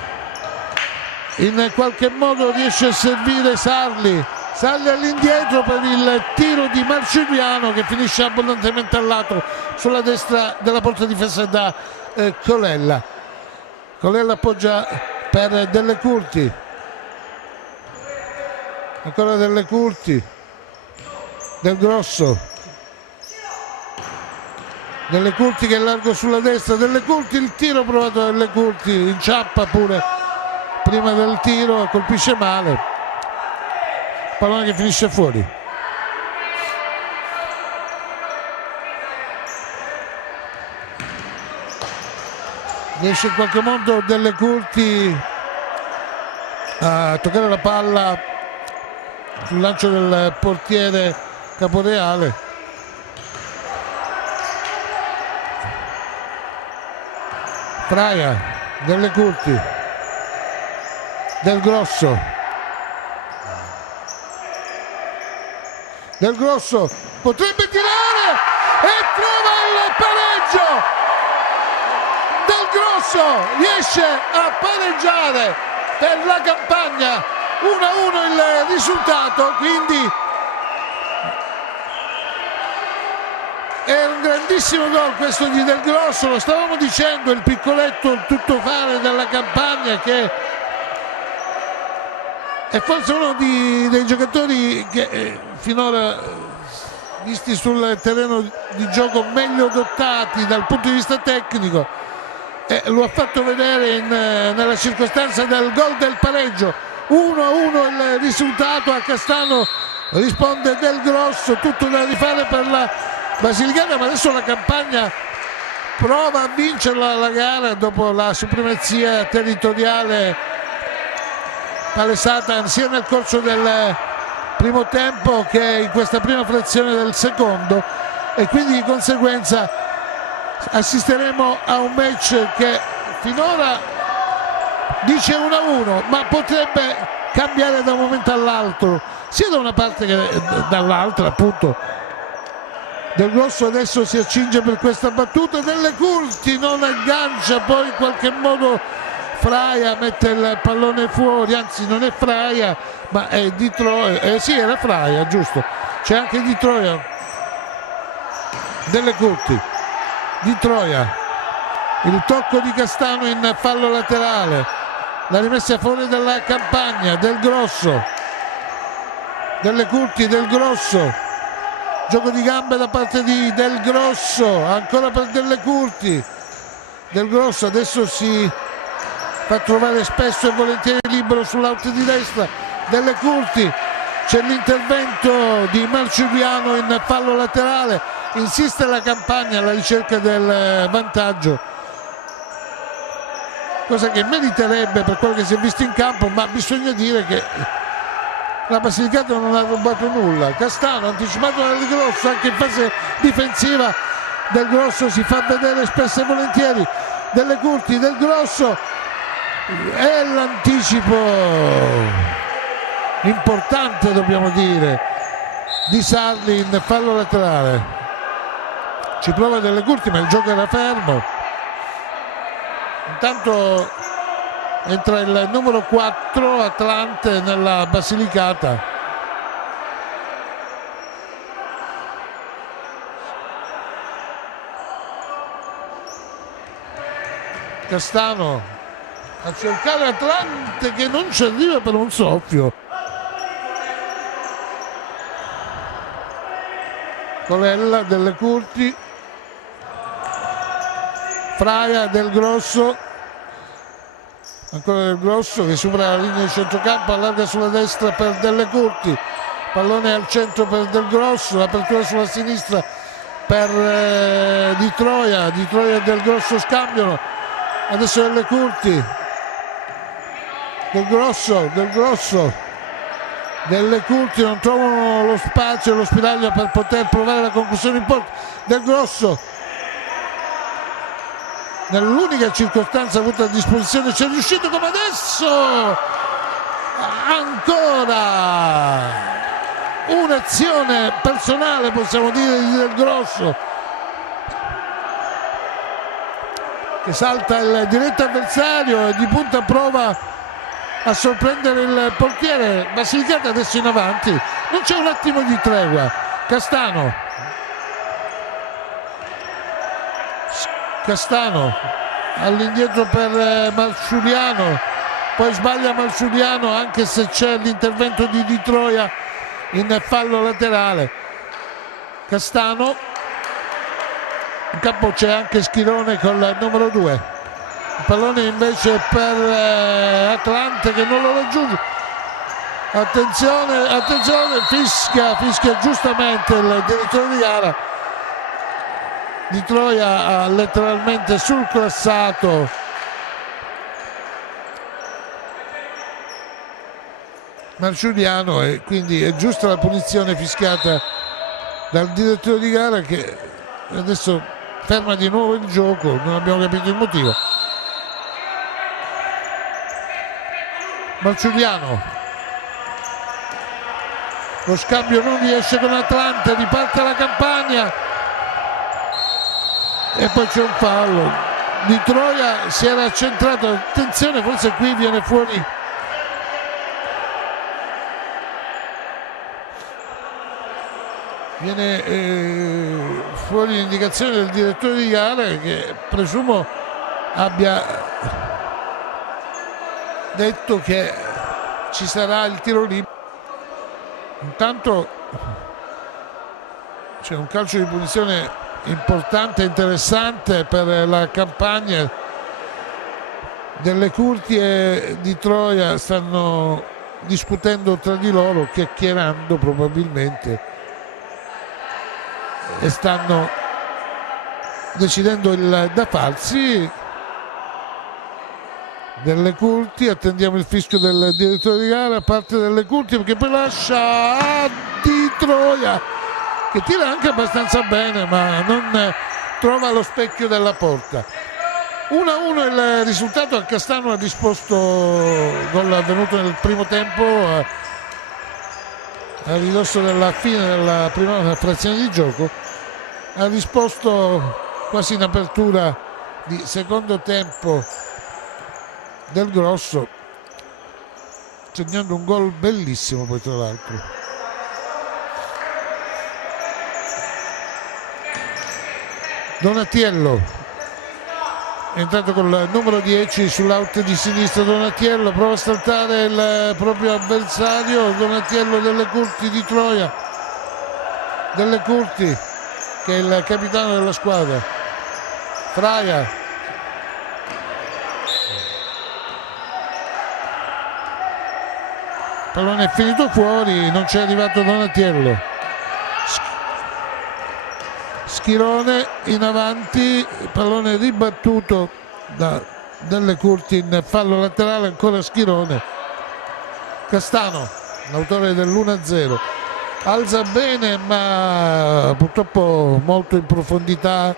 in qualche modo riesce a servire Sarli all'indietro per il tiro di Marciuliano che finisce abbondantemente al lato sulla destra della porta difesa da Colella appoggia per Delle Curti, ancora Delle Curti, Del Grosso, Delle Curti che è largo sulla destra, Delle Curti, il tiro provato da Delle Curti, inciappa pure prima del tiro, colpisce male, pallone che finisce fuori. Riesce in qualche modo Delle Curti a toccare la palla sul lancio del portiere Caporeale. Fraia, Delle Curti, Del Grosso. Del Grosso potrebbe tirare e trova il pareggio. Del Grosso riesce a pareggiare per la Campagna, 1-1 il risultato, quindi è un grandissimo gol questo di Del Grosso. Lo stavamo dicendo, il piccoletto, il tuttofare della Campagna, che è forse uno dei giocatori che finora visti sul terreno di gioco meglio dotati dal punto di vista tecnico, e lo ha fatto vedere nella circostanza del gol del pareggio. 1-1 il risultato. A Castano risponde Del Grosso, tutto da rifare per la Basilicata, ma adesso la Campagna prova a vincerla la gara dopo la supremazia territoriale palesata sia nel corso del primo tempo che in questa prima frazione del secondo, e quindi di conseguenza assisteremo a un match che finora dice 1-1, ma potrebbe cambiare da un momento all'altro, sia da una parte che dall'altra. Appunto, Del Grosso adesso si accinge per questa battuta, Delle Curti non aggancia, poi in qualche modo Fraia mette il pallone fuori, anzi non è Fraia ma è Di Troia, sì era Fraia, giusto, c'è anche Di Troia. Delle Curti, Di Troia, il tocco di Castano in fallo laterale, la rimessa fuori dalla Campagna. Del Grosso, Delle Curti, Del Grosso, gioco di gambe da parte di Del Grosso, ancora per Delle Curti. Del Grosso adesso si fa trovare spesso e volentieri libero sull'out di destra. Delle Curti, c'è l'intervento di Marciuliano in fallo laterale, insiste la Campagna alla ricerca del vantaggio, cosa che meriterebbe per quello che si è visto in campo, ma bisogna dire che la Basilicata non ha rubato nulla. Castano anticipato da Del Grosso anche in fase difensiva. Del Grosso si fa vedere spesso e volentieri. Delle Curti, Del Grosso, e l'anticipo importante, dobbiamo dire, di Sarli in fallo laterale. Ci prova Delle Curti, ma il gioco era fermo. Intanto entra il numero 4 Atlante nella Basilicata. Castano a cercare Atlante che non ci arriva per un soffio. Colella, Delle Curti, Fraia, Del Grosso, ancora Del Grosso che supera la linea di centrocampo, allarga sulla destra per Delle Curti, pallone al centro per Del Grosso, apertura sulla sinistra per Di Troia e Del Grosso scambiano, adesso Delle Curti, Del Grosso, Delle Curti non trovano lo spazio e lo spiraglio per poter provare la conclusione in porta. Del Grosso, nell'unica circostanza avuta a disposizione c'è riuscito, come adesso. Ancora un'azione personale, possiamo dire, di Del Grosso, che salta il diretto avversario e di punta prova a sorprendere il portiere. Basilicata adesso in avanti, non c'è un attimo di tregua. Castano all'indietro per Marciuliano, poi sbaglia Marciuliano anche se c'è l'intervento di Di Troia in fallo laterale. Castano, in campo c'è anche Schirone con il numero 2. Il pallone invece per Atlante che non lo raggiunge. Attenzione, fischia giustamente il direttore di gara. Di Troia ha letteralmente surclassato Marciuliano e quindi è giusta la punizione fischiata dal direttore di gara, che adesso ferma di nuovo il gioco, non abbiamo capito il motivo. Marciuliano, lo scambio non riesce con Atlante, riparte la Campagna e poi c'è un fallo. Di Troia si era centrato, attenzione, forse qui viene fuori fuori l'indicazione del direttore di gara, che presumo abbia detto che ci sarà il tiro libero. Intanto c'è un calcio di punizione importante e interessante per la Campagna Delle Curti e Di Troia stanno discutendo tra di loro, chiacchierando probabilmente, e stanno decidendo il da farsi. Delle Curti, attendiamo il fischio del direttore di gara, parte Delle Curti perché poi lascia a Di Troia che tira anche abbastanza bene ma non trova lo specchio della porta. 1-1 il risultato. A Castano ha disposto, gol avvenuto nel primo tempo a ridosso della fine della prima frazione di gioco, ha risposto quasi in apertura di secondo tempo del Grosso, segnando un gol bellissimo poi tra l'altro. Donatiello è entrato con il numero 10 sull'out di sinistra. Donatiello prova a saltare il proprio avversario. Donatiello Delle Curti Di Troia. Delle Curti che è il capitano della squadra. Fraia. Pallone è finito fuori, non c'è arrivato Donatiello. Schirone in avanti, pallone ribattuto da Delle Curti in fallo laterale, ancora Schirone. Castano, l'autore dell'1-0, alza bene ma purtroppo molto in profondità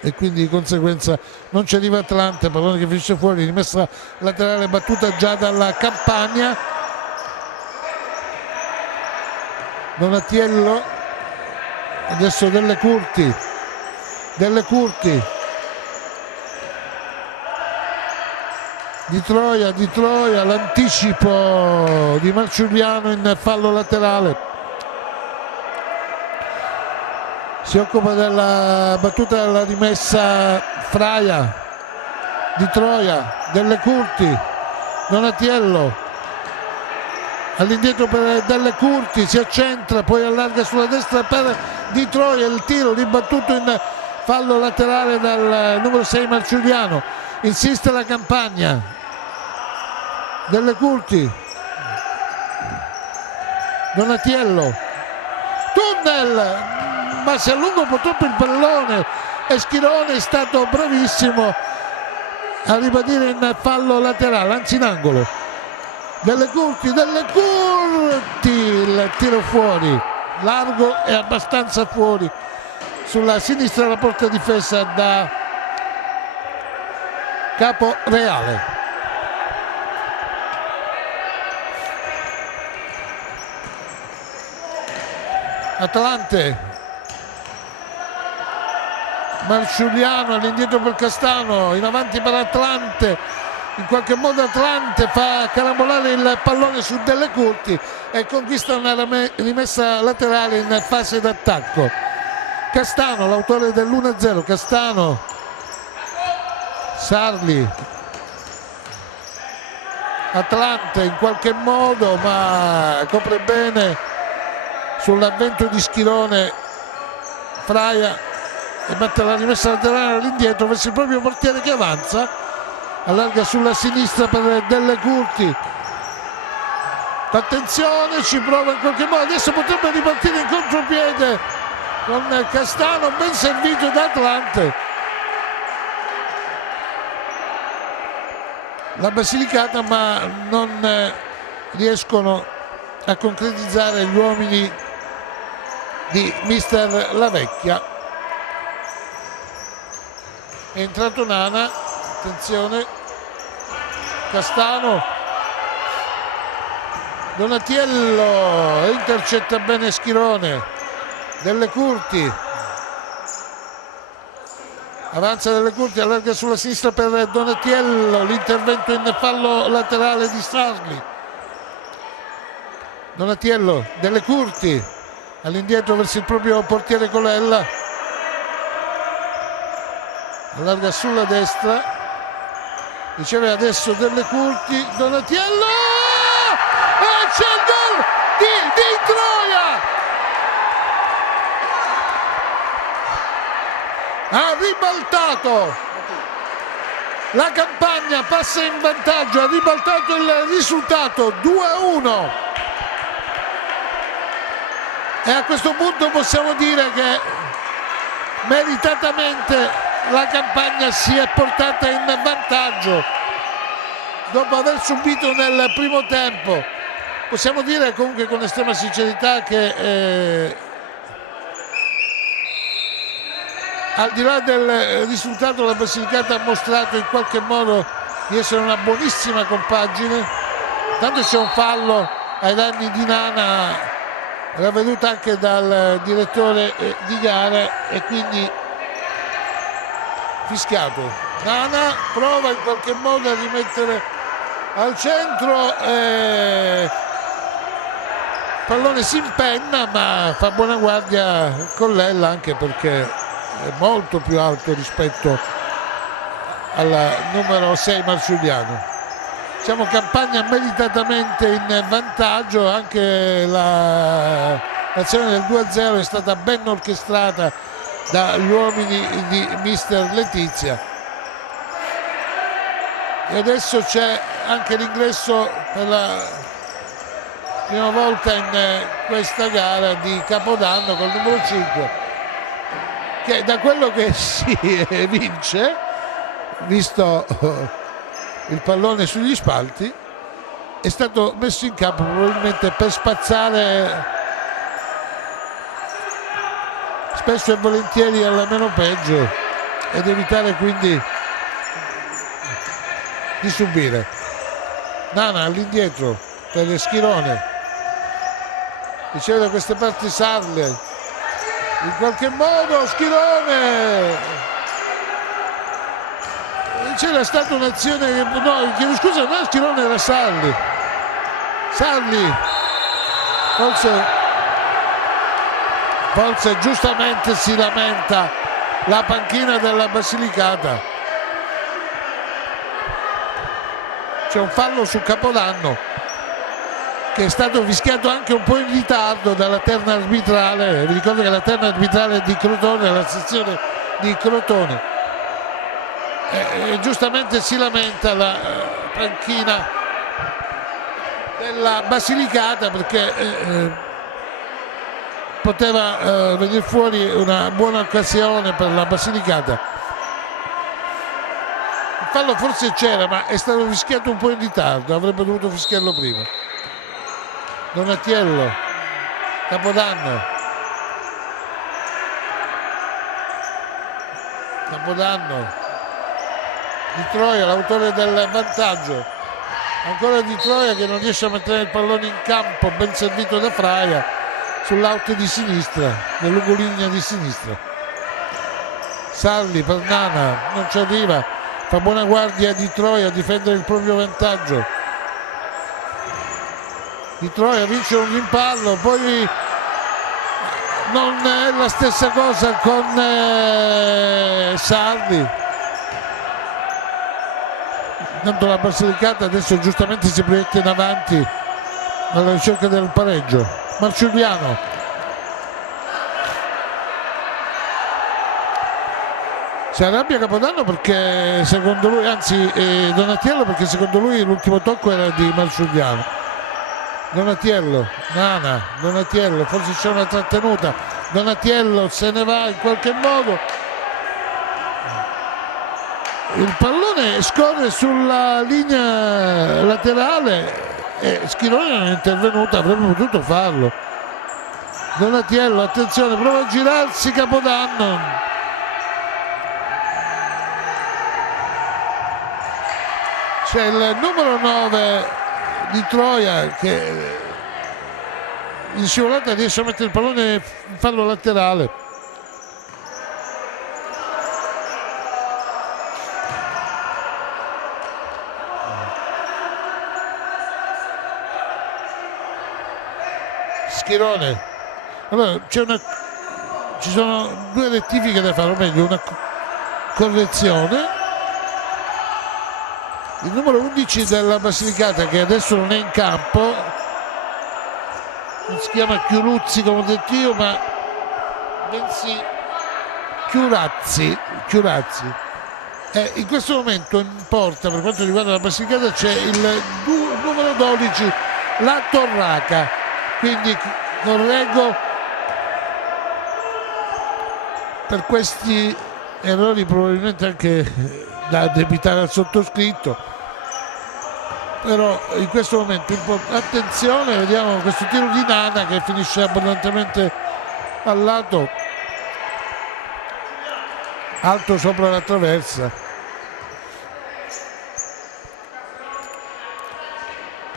e quindi di conseguenza non ci arriva Atlante. Pallone che finisce fuori, rimessa laterale battuta già dalla Campagna. Donatiello, adesso Delle Curti. Delle Curti. Di Troia, l'anticipo di Marciuliano in fallo laterale. Si occupa della battuta della rimessa Fraia. Di Troia, Delle Curti, Donatiello. All'indietro per Delle Curti, si accentra, poi allarga sulla destra per Di Troia, il tiro ribattuto in fallo laterale dal numero 6 Marciuliano. Insiste la Campagna. Delle Curti, Donatiello, tunnel, ma si allunga un po' troppo il pallone e Schirone è stato bravissimo a ribadire in fallo laterale, anzi in angolo. Delle Curti, il tiro fuori, largo e abbastanza fuori, sulla sinistra della porta difesa da Caporeale. Atlante, Marciuliano all'indietro per Castano, in avanti per Atlante. In qualche modo Atlante fa carambolare il pallone su Delle Curti e conquista una rimessa laterale in fase d'attacco. Castano, l'autore dell'1-0, Castano, Sarli, Atlante in qualche modo ma copre bene sull'avvento di Schirone Fraia e mette la rimessa laterale all'indietro verso il proprio portiere che avanza, allarga sulla sinistra per Delle Curti. Attenzione, ci prova in qualche modo, adesso potrebbe ripartire in contropiede con Castano, ben servito da Atlante. La Basilicata ma non riescono a concretizzare gli uomini di mister Lavecchia. È entrato Nana, attenzione, Castano, Donatiello intercetta bene Schirone. Delle Curti, avanza Delle Curti, allarga sulla sinistra per Donatiello, l'intervento in fallo laterale di Sarli. Donatiello, Delle Curti, all'indietro verso il proprio portiere Colella, allarga sulla destra, riceve adesso Delle Curti, Donatiello e c'è il gol di Troia, ha ribaltato La Campagna passa in vantaggio, ha ribaltato il risultato 2-1 e a questo punto possiamo dire che meritatamente la Campagna si è portata in vantaggio dopo aver subito nel primo tempo. Possiamo dire comunque con estrema sincerità che al di là del risultato la Basilicata ha mostrato in qualche modo di essere una buonissima compagine. Tanto c'è un fallo ai danni di Nana, era venuto anche dal direttore di gara e quindi fischiato. Nana prova in qualche modo a rimettere al centro, pallone si impenna ma fa buona guardia Collella, anche perché è molto più alto rispetto al numero 6 Marciuliano. Diciamo Campagna meritatamente in vantaggio, anche l'azione del 2-0 è stata ben orchestrata dagli uomini di mister Letizia. E adesso c'è anche l'ingresso per la prima volta in questa gara di Capodanno col numero 5, che da quello che si evince, visto il pallone sugli spalti, è stato messo in campo probabilmente per spazzare spesso e volentieri alla meno peggio ed evitare quindi di subire. Nana all'indietro per Schirone, riceve da queste parti Sarle, in qualche modo Schirone, c'era stata un'azione che no, chiedo scusa, no, Schirone era Sarli, forse giustamente si lamenta la panchina della Basilicata. C'è un fallo su Capodanno che è stato fischiato anche un po' in ritardo dalla terna arbitrale. Vi ricordo che la terna arbitrale di Crotone è la sezione di Crotone e giustamente si lamenta la panchina della Basilicata, perché poteva venire fuori una buona occasione per la Basilicata. Il fallo forse c'era, ma è stato fischiato un po' in ritardo, avrebbe dovuto fischiarlo prima. Donatiello, Capodanno, Di Troia, l'autore del vantaggio, ancora Di Troia che non riesce a mettere il pallone in campo, ben servito da Fraia sull'out di sinistra, nel lungolinea di sinistra. Sarli per Nana, non ci arriva, fa buona guardia Di Troia a difendere il proprio vantaggio. Di Troia vince un rimpallo, poi non è la stessa cosa con Sarli. Tanto la Basilicata adesso giustamente si proietta in avanti alla ricerca del pareggio. Marciuliano, si arrabbia Capodanno perché secondo lui, anzi Donatiello, perché secondo lui l'ultimo tocco era di Marciuliano. Donatiello, Nana, Donatiello, forse c'è una trattenuta, Donatiello se ne va in qualche modo, il pallone scorre sulla linea laterale e Schirone non è intervenuto, avrebbe potuto farlo. Donatiello, attenzione, prova a girarsi Capodanno, c'è il numero 9 Di Troia che in scivolata riesce a mettere il pallone in fallo laterale. Schirone, allora ci sono due rettifiche da fare, o meglio una correzione. Il numero 11 della Basilicata, che adesso non è in campo, non si chiama Chiuruzzi come ho detto io, ma bensì Chiurazzi. In questo momento in porta, per quanto riguarda la Basilicata, c'è il numero 12, la Torraca, quindi correggo per questi errori, probabilmente anche da addebitare al sottoscritto, però in questo momento attenzione, vediamo questo tiro di Nana che finisce abbondantemente al lato alto sopra la traversa.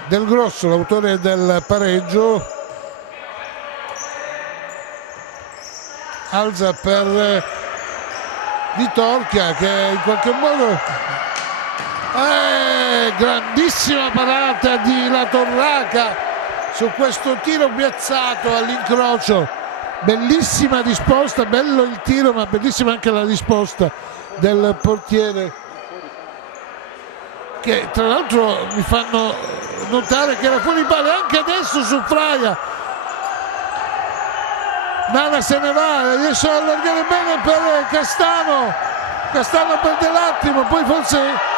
Del Grosso, l'autore del pareggio, alza per Vitorchia che in qualche modo grandissima parata di La Torraca su questo tiro piazzato all'incrocio, bellissima risposta, bello il tiro ma bellissima anche la risposta del portiere, che tra l'altro mi fanno notare che era fuori palla anche adesso su Fraia. Nana se ne va, riesce ad allargare bene per Castano perde l'attimo, poi forse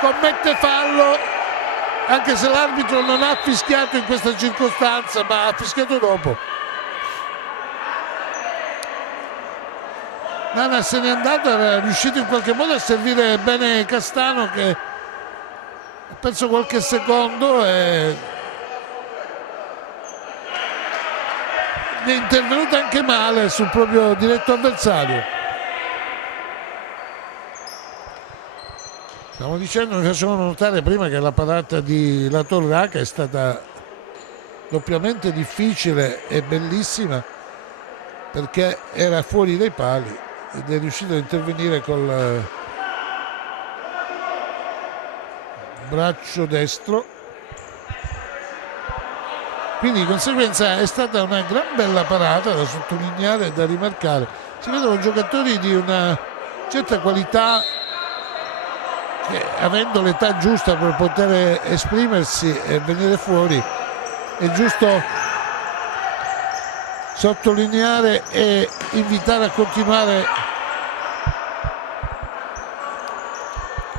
commette fallo, anche se l'arbitro non ha fischiato in questa circostanza ma ha fischiato dopo. Nana se n'è andato, era riuscito in qualche modo a servire bene Castano che ha perso qualche secondo e è intervenuto anche male sul proprio diretto avversario. Stiamo dicendo, mi facevano notare prima che la parata di La Torraca è stata doppiamente difficile e bellissima perché era fuori dai pali ed è riuscito a intervenire col braccio destro, quindi di conseguenza è stata una gran bella parata da sottolineare e da rimarcare. Si vedono giocatori di una certa qualità che, avendo l'età giusta per poter esprimersi e venire fuori, è giusto sottolineare e invitare a continuare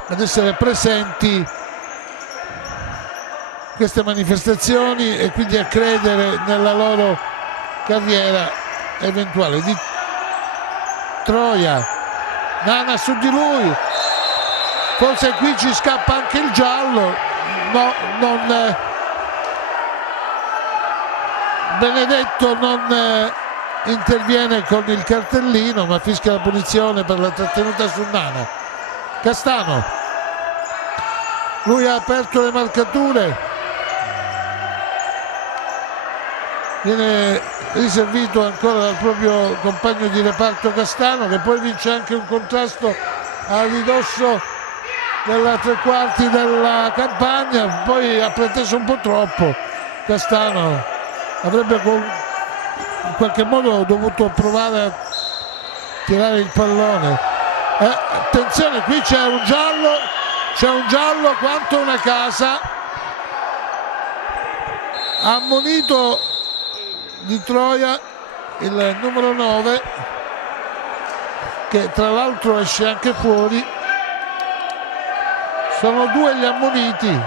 ad essere presenti queste manifestazioni e quindi a credere nella loro carriera eventuale. Di Troia, Nana su di lui, forse qui ci scappa anche il giallo, no, non Benedetto non interviene con il cartellino ma fischia la punizione per la trattenuta su Nana. Castano, lui ha aperto le marcature, viene riservito ancora dal proprio compagno di reparto Castano, che poi vince anche un contrasto a ridosso della tre quarti della campagna, poi ha preteso un po' troppo. Castano avrebbe in qualche modo dovuto provare a tirare il pallone. Attenzione, qui c'è un giallo quanto una casa, ha ammonito Di Troia il numero 9, che tra l'altro esce anche fuori. Sono due gli ammoniti.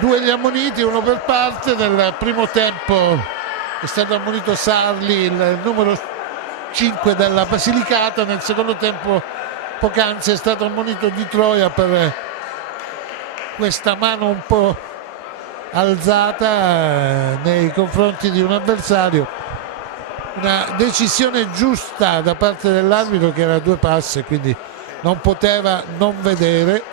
Due gli ammoniti, uno per parte. Nel primo tempo è stato ammonito Sarli, il numero 5 della Basilicata. Nel secondo tempo poc'anzi è stato ammonito Di Troia per questa mano un po' alzata nei confronti di un avversario. Una decisione giusta da parte dell'arbitro, che era a due passi, quindi non poteva non vedere.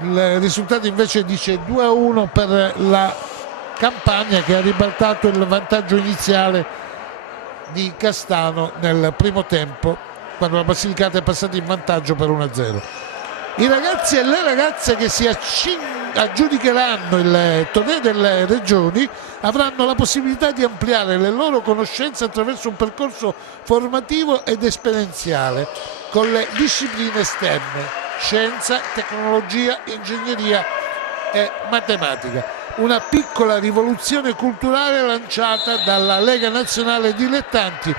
Il risultato invece dice 2-1 per la Campagna, che ha ribaltato il vantaggio iniziale di Castano nel primo tempo, quando la Basilicata è passata in vantaggio per 1-0. I ragazzi e le ragazze che si accingano aggiudicheranno il torneo delle regioni avranno la possibilità di ampliare le loro conoscenze attraverso un percorso formativo ed esperienziale con le discipline STEM: scienza, tecnologia, ingegneria e matematica. Una piccola rivoluzione culturale lanciata dalla Lega Nazionale Dilettanti,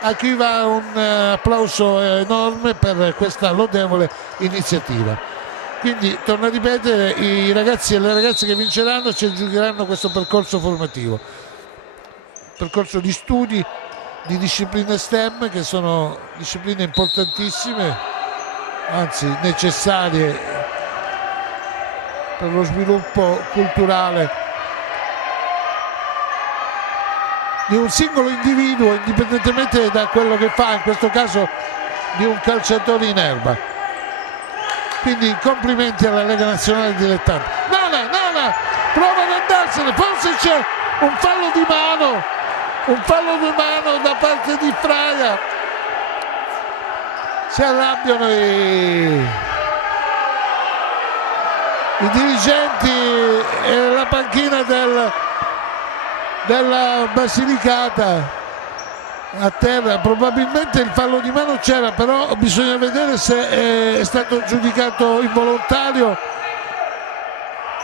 a cui va un applauso enorme per questa lodevole iniziativa. Quindi, torno a ripetere, i ragazzi e le ragazze che vinceranno ci aggiungeranno questo percorso formativo, percorso di studi di discipline STEM, che sono discipline importantissime, anzi necessarie per lo sviluppo culturale di un singolo individuo, indipendentemente da quello che fa, in questo caso di un calciatore in erba. Quindi complimenti alla Lega Nazionale Dilettanti. Nana prova ad andarsene, forse c'è un fallo di mano da parte di Fraia. Si arrabbiano i dirigenti e la panchina della Basilicata a terra. Probabilmente il fallo di mano c'era, però bisogna vedere se è stato giudicato involontario.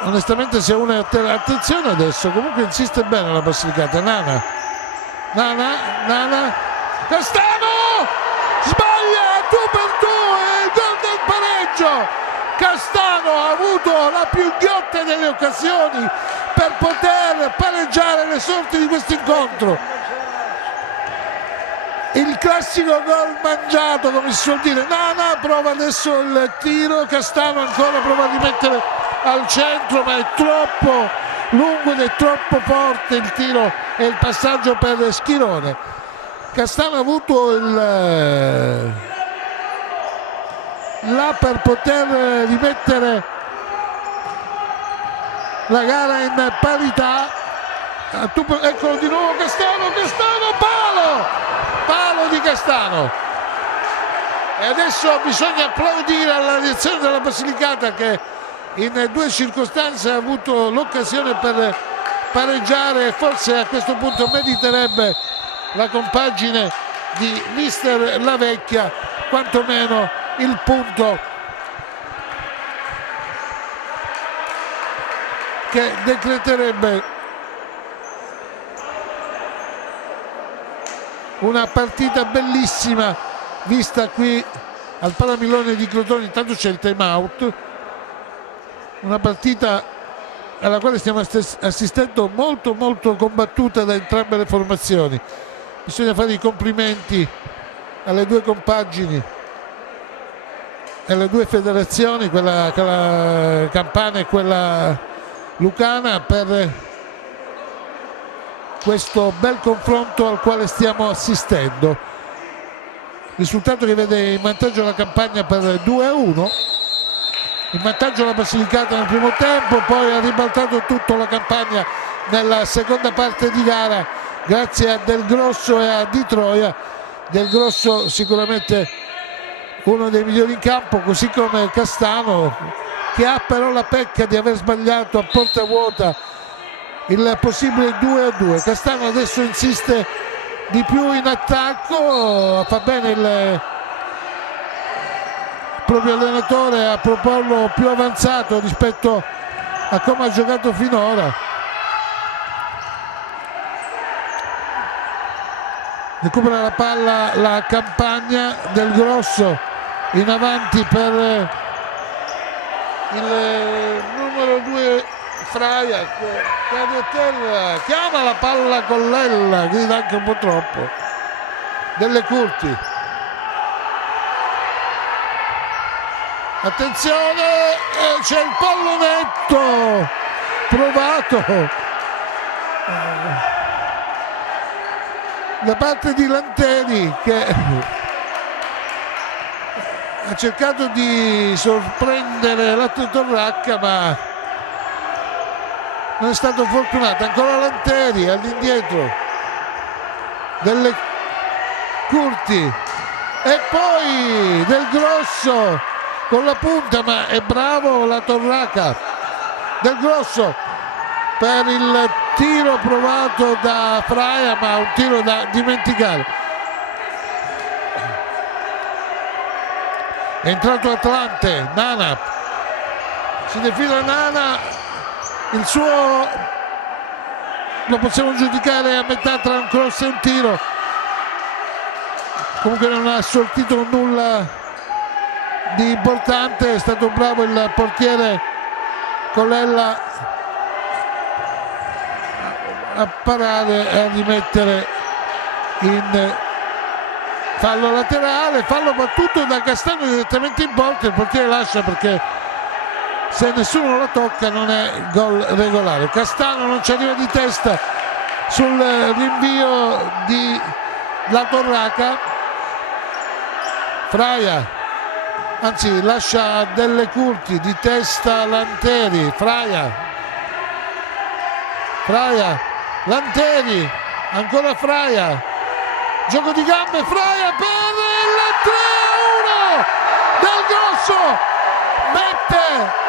Onestamente, se uno è a terra, attenzione adesso, comunque insiste bene la Basilicata. Nana, Castano sbaglia 2-2 e il gol del pareggio. Castano ha avuto la più ghiotta delle occasioni per poter pareggiare le sorti di questo incontro. Il classico gol mangiato, come si suol dire. Nana prova adesso il tiro, Castano ancora prova a rimettere al centro, ma è troppo lungo ed è troppo forte il tiro e il passaggio per Schirone. Castano ha avuto là per poter rimettere la gara in parità. Eccolo di nuovo Castano, palo di Castano. E adesso bisogna applaudire alla direzione della Basilicata, che in due circostanze ha avuto l'occasione per pareggiare e forse a questo punto meriterebbe la compagine di mister Lavecchia quantomeno il punto che decreterebbe una partita bellissima vista qui al Palamilone di Crotone. Intanto c'è il time out, una partita alla quale stiamo assistendo molto combattuta da entrambe le formazioni. Bisogna fare i complimenti alle due compagini e alle due federazioni, quella campana e quella lucana, per questo bel confronto al quale stiamo assistendo. Risultato che vede in vantaggio la Campagna per 2-1, in vantaggio la Basilicata nel primo tempo, poi ha ribaltato tutto la Campagna nella seconda parte di gara grazie a Del Grosso e a Di Troia. Del Grosso sicuramente uno dei migliori in campo, così come Castano, che ha però la pecca di aver sbagliato a porta vuota il possibile 2-2. Castano adesso insiste di più in attacco, fa bene il proprio allenatore a proporlo più avanzato rispetto a come ha giocato finora. Recupera la palla la Campagna, Del Grosso in avanti per il numero 2 Fraia, cade a terra, chiama la palla con l'ella, grida anche un po' troppo. Delle Curti, attenzione, c'è il pallonetto provato da parte di Lanteri, che ha cercato di sorprendere l'altro Torracca, ma non è stato fortunato. Ancora Lanteri all'indietro, Delle Curti e poi Del Grosso con la punta, ma è bravo la Torraca Del Grosso per il tiro provato da Fraia, ma un tiro da dimenticare. È entrato Atlante, Nana, si defila Nana, il suo lo possiamo giudicare a metà tra un cross e un tiro, comunque non ha sortito nulla di importante. È stato bravo il portiere Colella a parare e a rimettere in fallo laterale, fallo battuto da Castano direttamente in porta. Il portiere lascia perché se nessuno lo tocca non è gol regolare. Castano non ci arriva di testa sul rinvio di La Torraca. Fraia, anzi lascia Delle Curti, di testa Lanteri. Fraia, Lanteri, ancora Fraia, gioco di gambe, Fraia per il 3-1 del Grosso, mette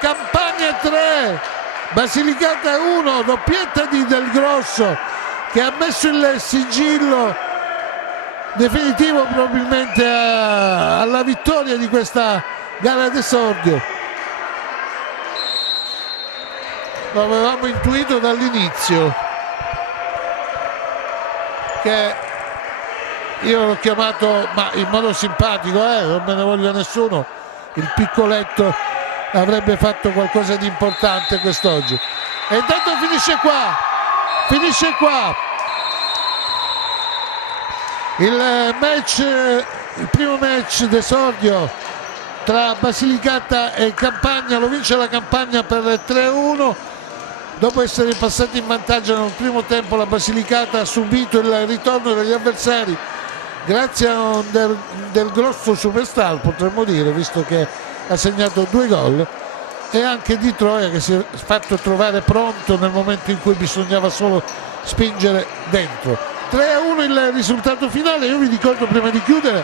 Campagna 3, Basilicata 1, doppietta di Del Grosso che ha messo il sigillo definitivo probabilmente alla vittoria di questa gara d'esordio. Lo avevamo intuito dall'inizio, che io l'ho chiamato, ma in modo simpatico, non me ne voglia nessuno, il piccoletto avrebbe fatto qualcosa di importante quest'oggi. E intanto finisce qua il primo match d'esordio tra Basilicata e Campagna. Lo vince la Campagna per 3-1 dopo essere passati in vantaggio nel primo tempo. La Basilicata ha subito il ritorno degli avversari grazie a un Del Grosso superstar, potremmo dire, visto che ha segnato 2 gol, e anche Di Troia che si è fatto trovare pronto nel momento in cui bisognava solo spingere dentro. 3-1 il risultato finale. Io vi ricordo, prima di chiudere,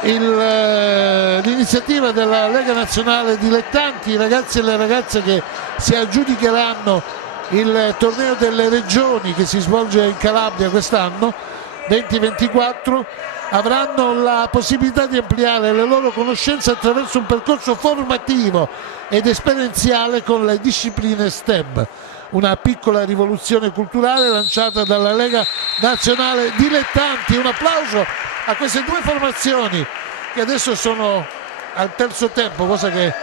l'iniziativa della Lega Nazionale Dilettanti, i ragazzi e le ragazze che si aggiudicheranno il torneo delle regioni che si svolge in Calabria quest'anno 2024 avranno la possibilità di ampliare le loro conoscenze attraverso un percorso formativo ed esperienziale con le discipline STEM. Una piccola rivoluzione culturale lanciata dalla Lega Nazionale Dilettanti. Un applauso a queste 2 formazioni che adesso sono al terzo tempo, cosa che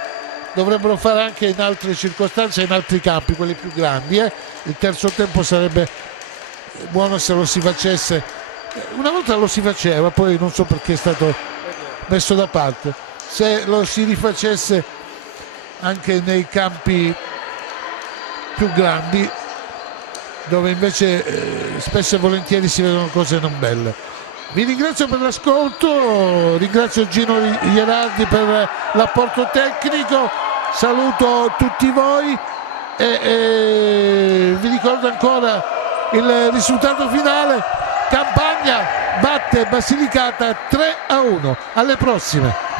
dovrebbero fare anche in altre circostanze, in altri campi, quelli più grandi. Il terzo tempo sarebbe buono se lo si facesse. Una volta lo si faceva, poi non so perché è stato messo da parte. Se lo si rifacesse anche nei campi più grandi, dove invece spesso e volentieri si vedono cose non belle. Vi ringrazio per l'ascolto, ringrazio Gino Ierardi per l'apporto tecnico, saluto tutti voi e vi ricordo ancora il risultato finale. Campagna batte Basilicata 3-1. Alle prossime.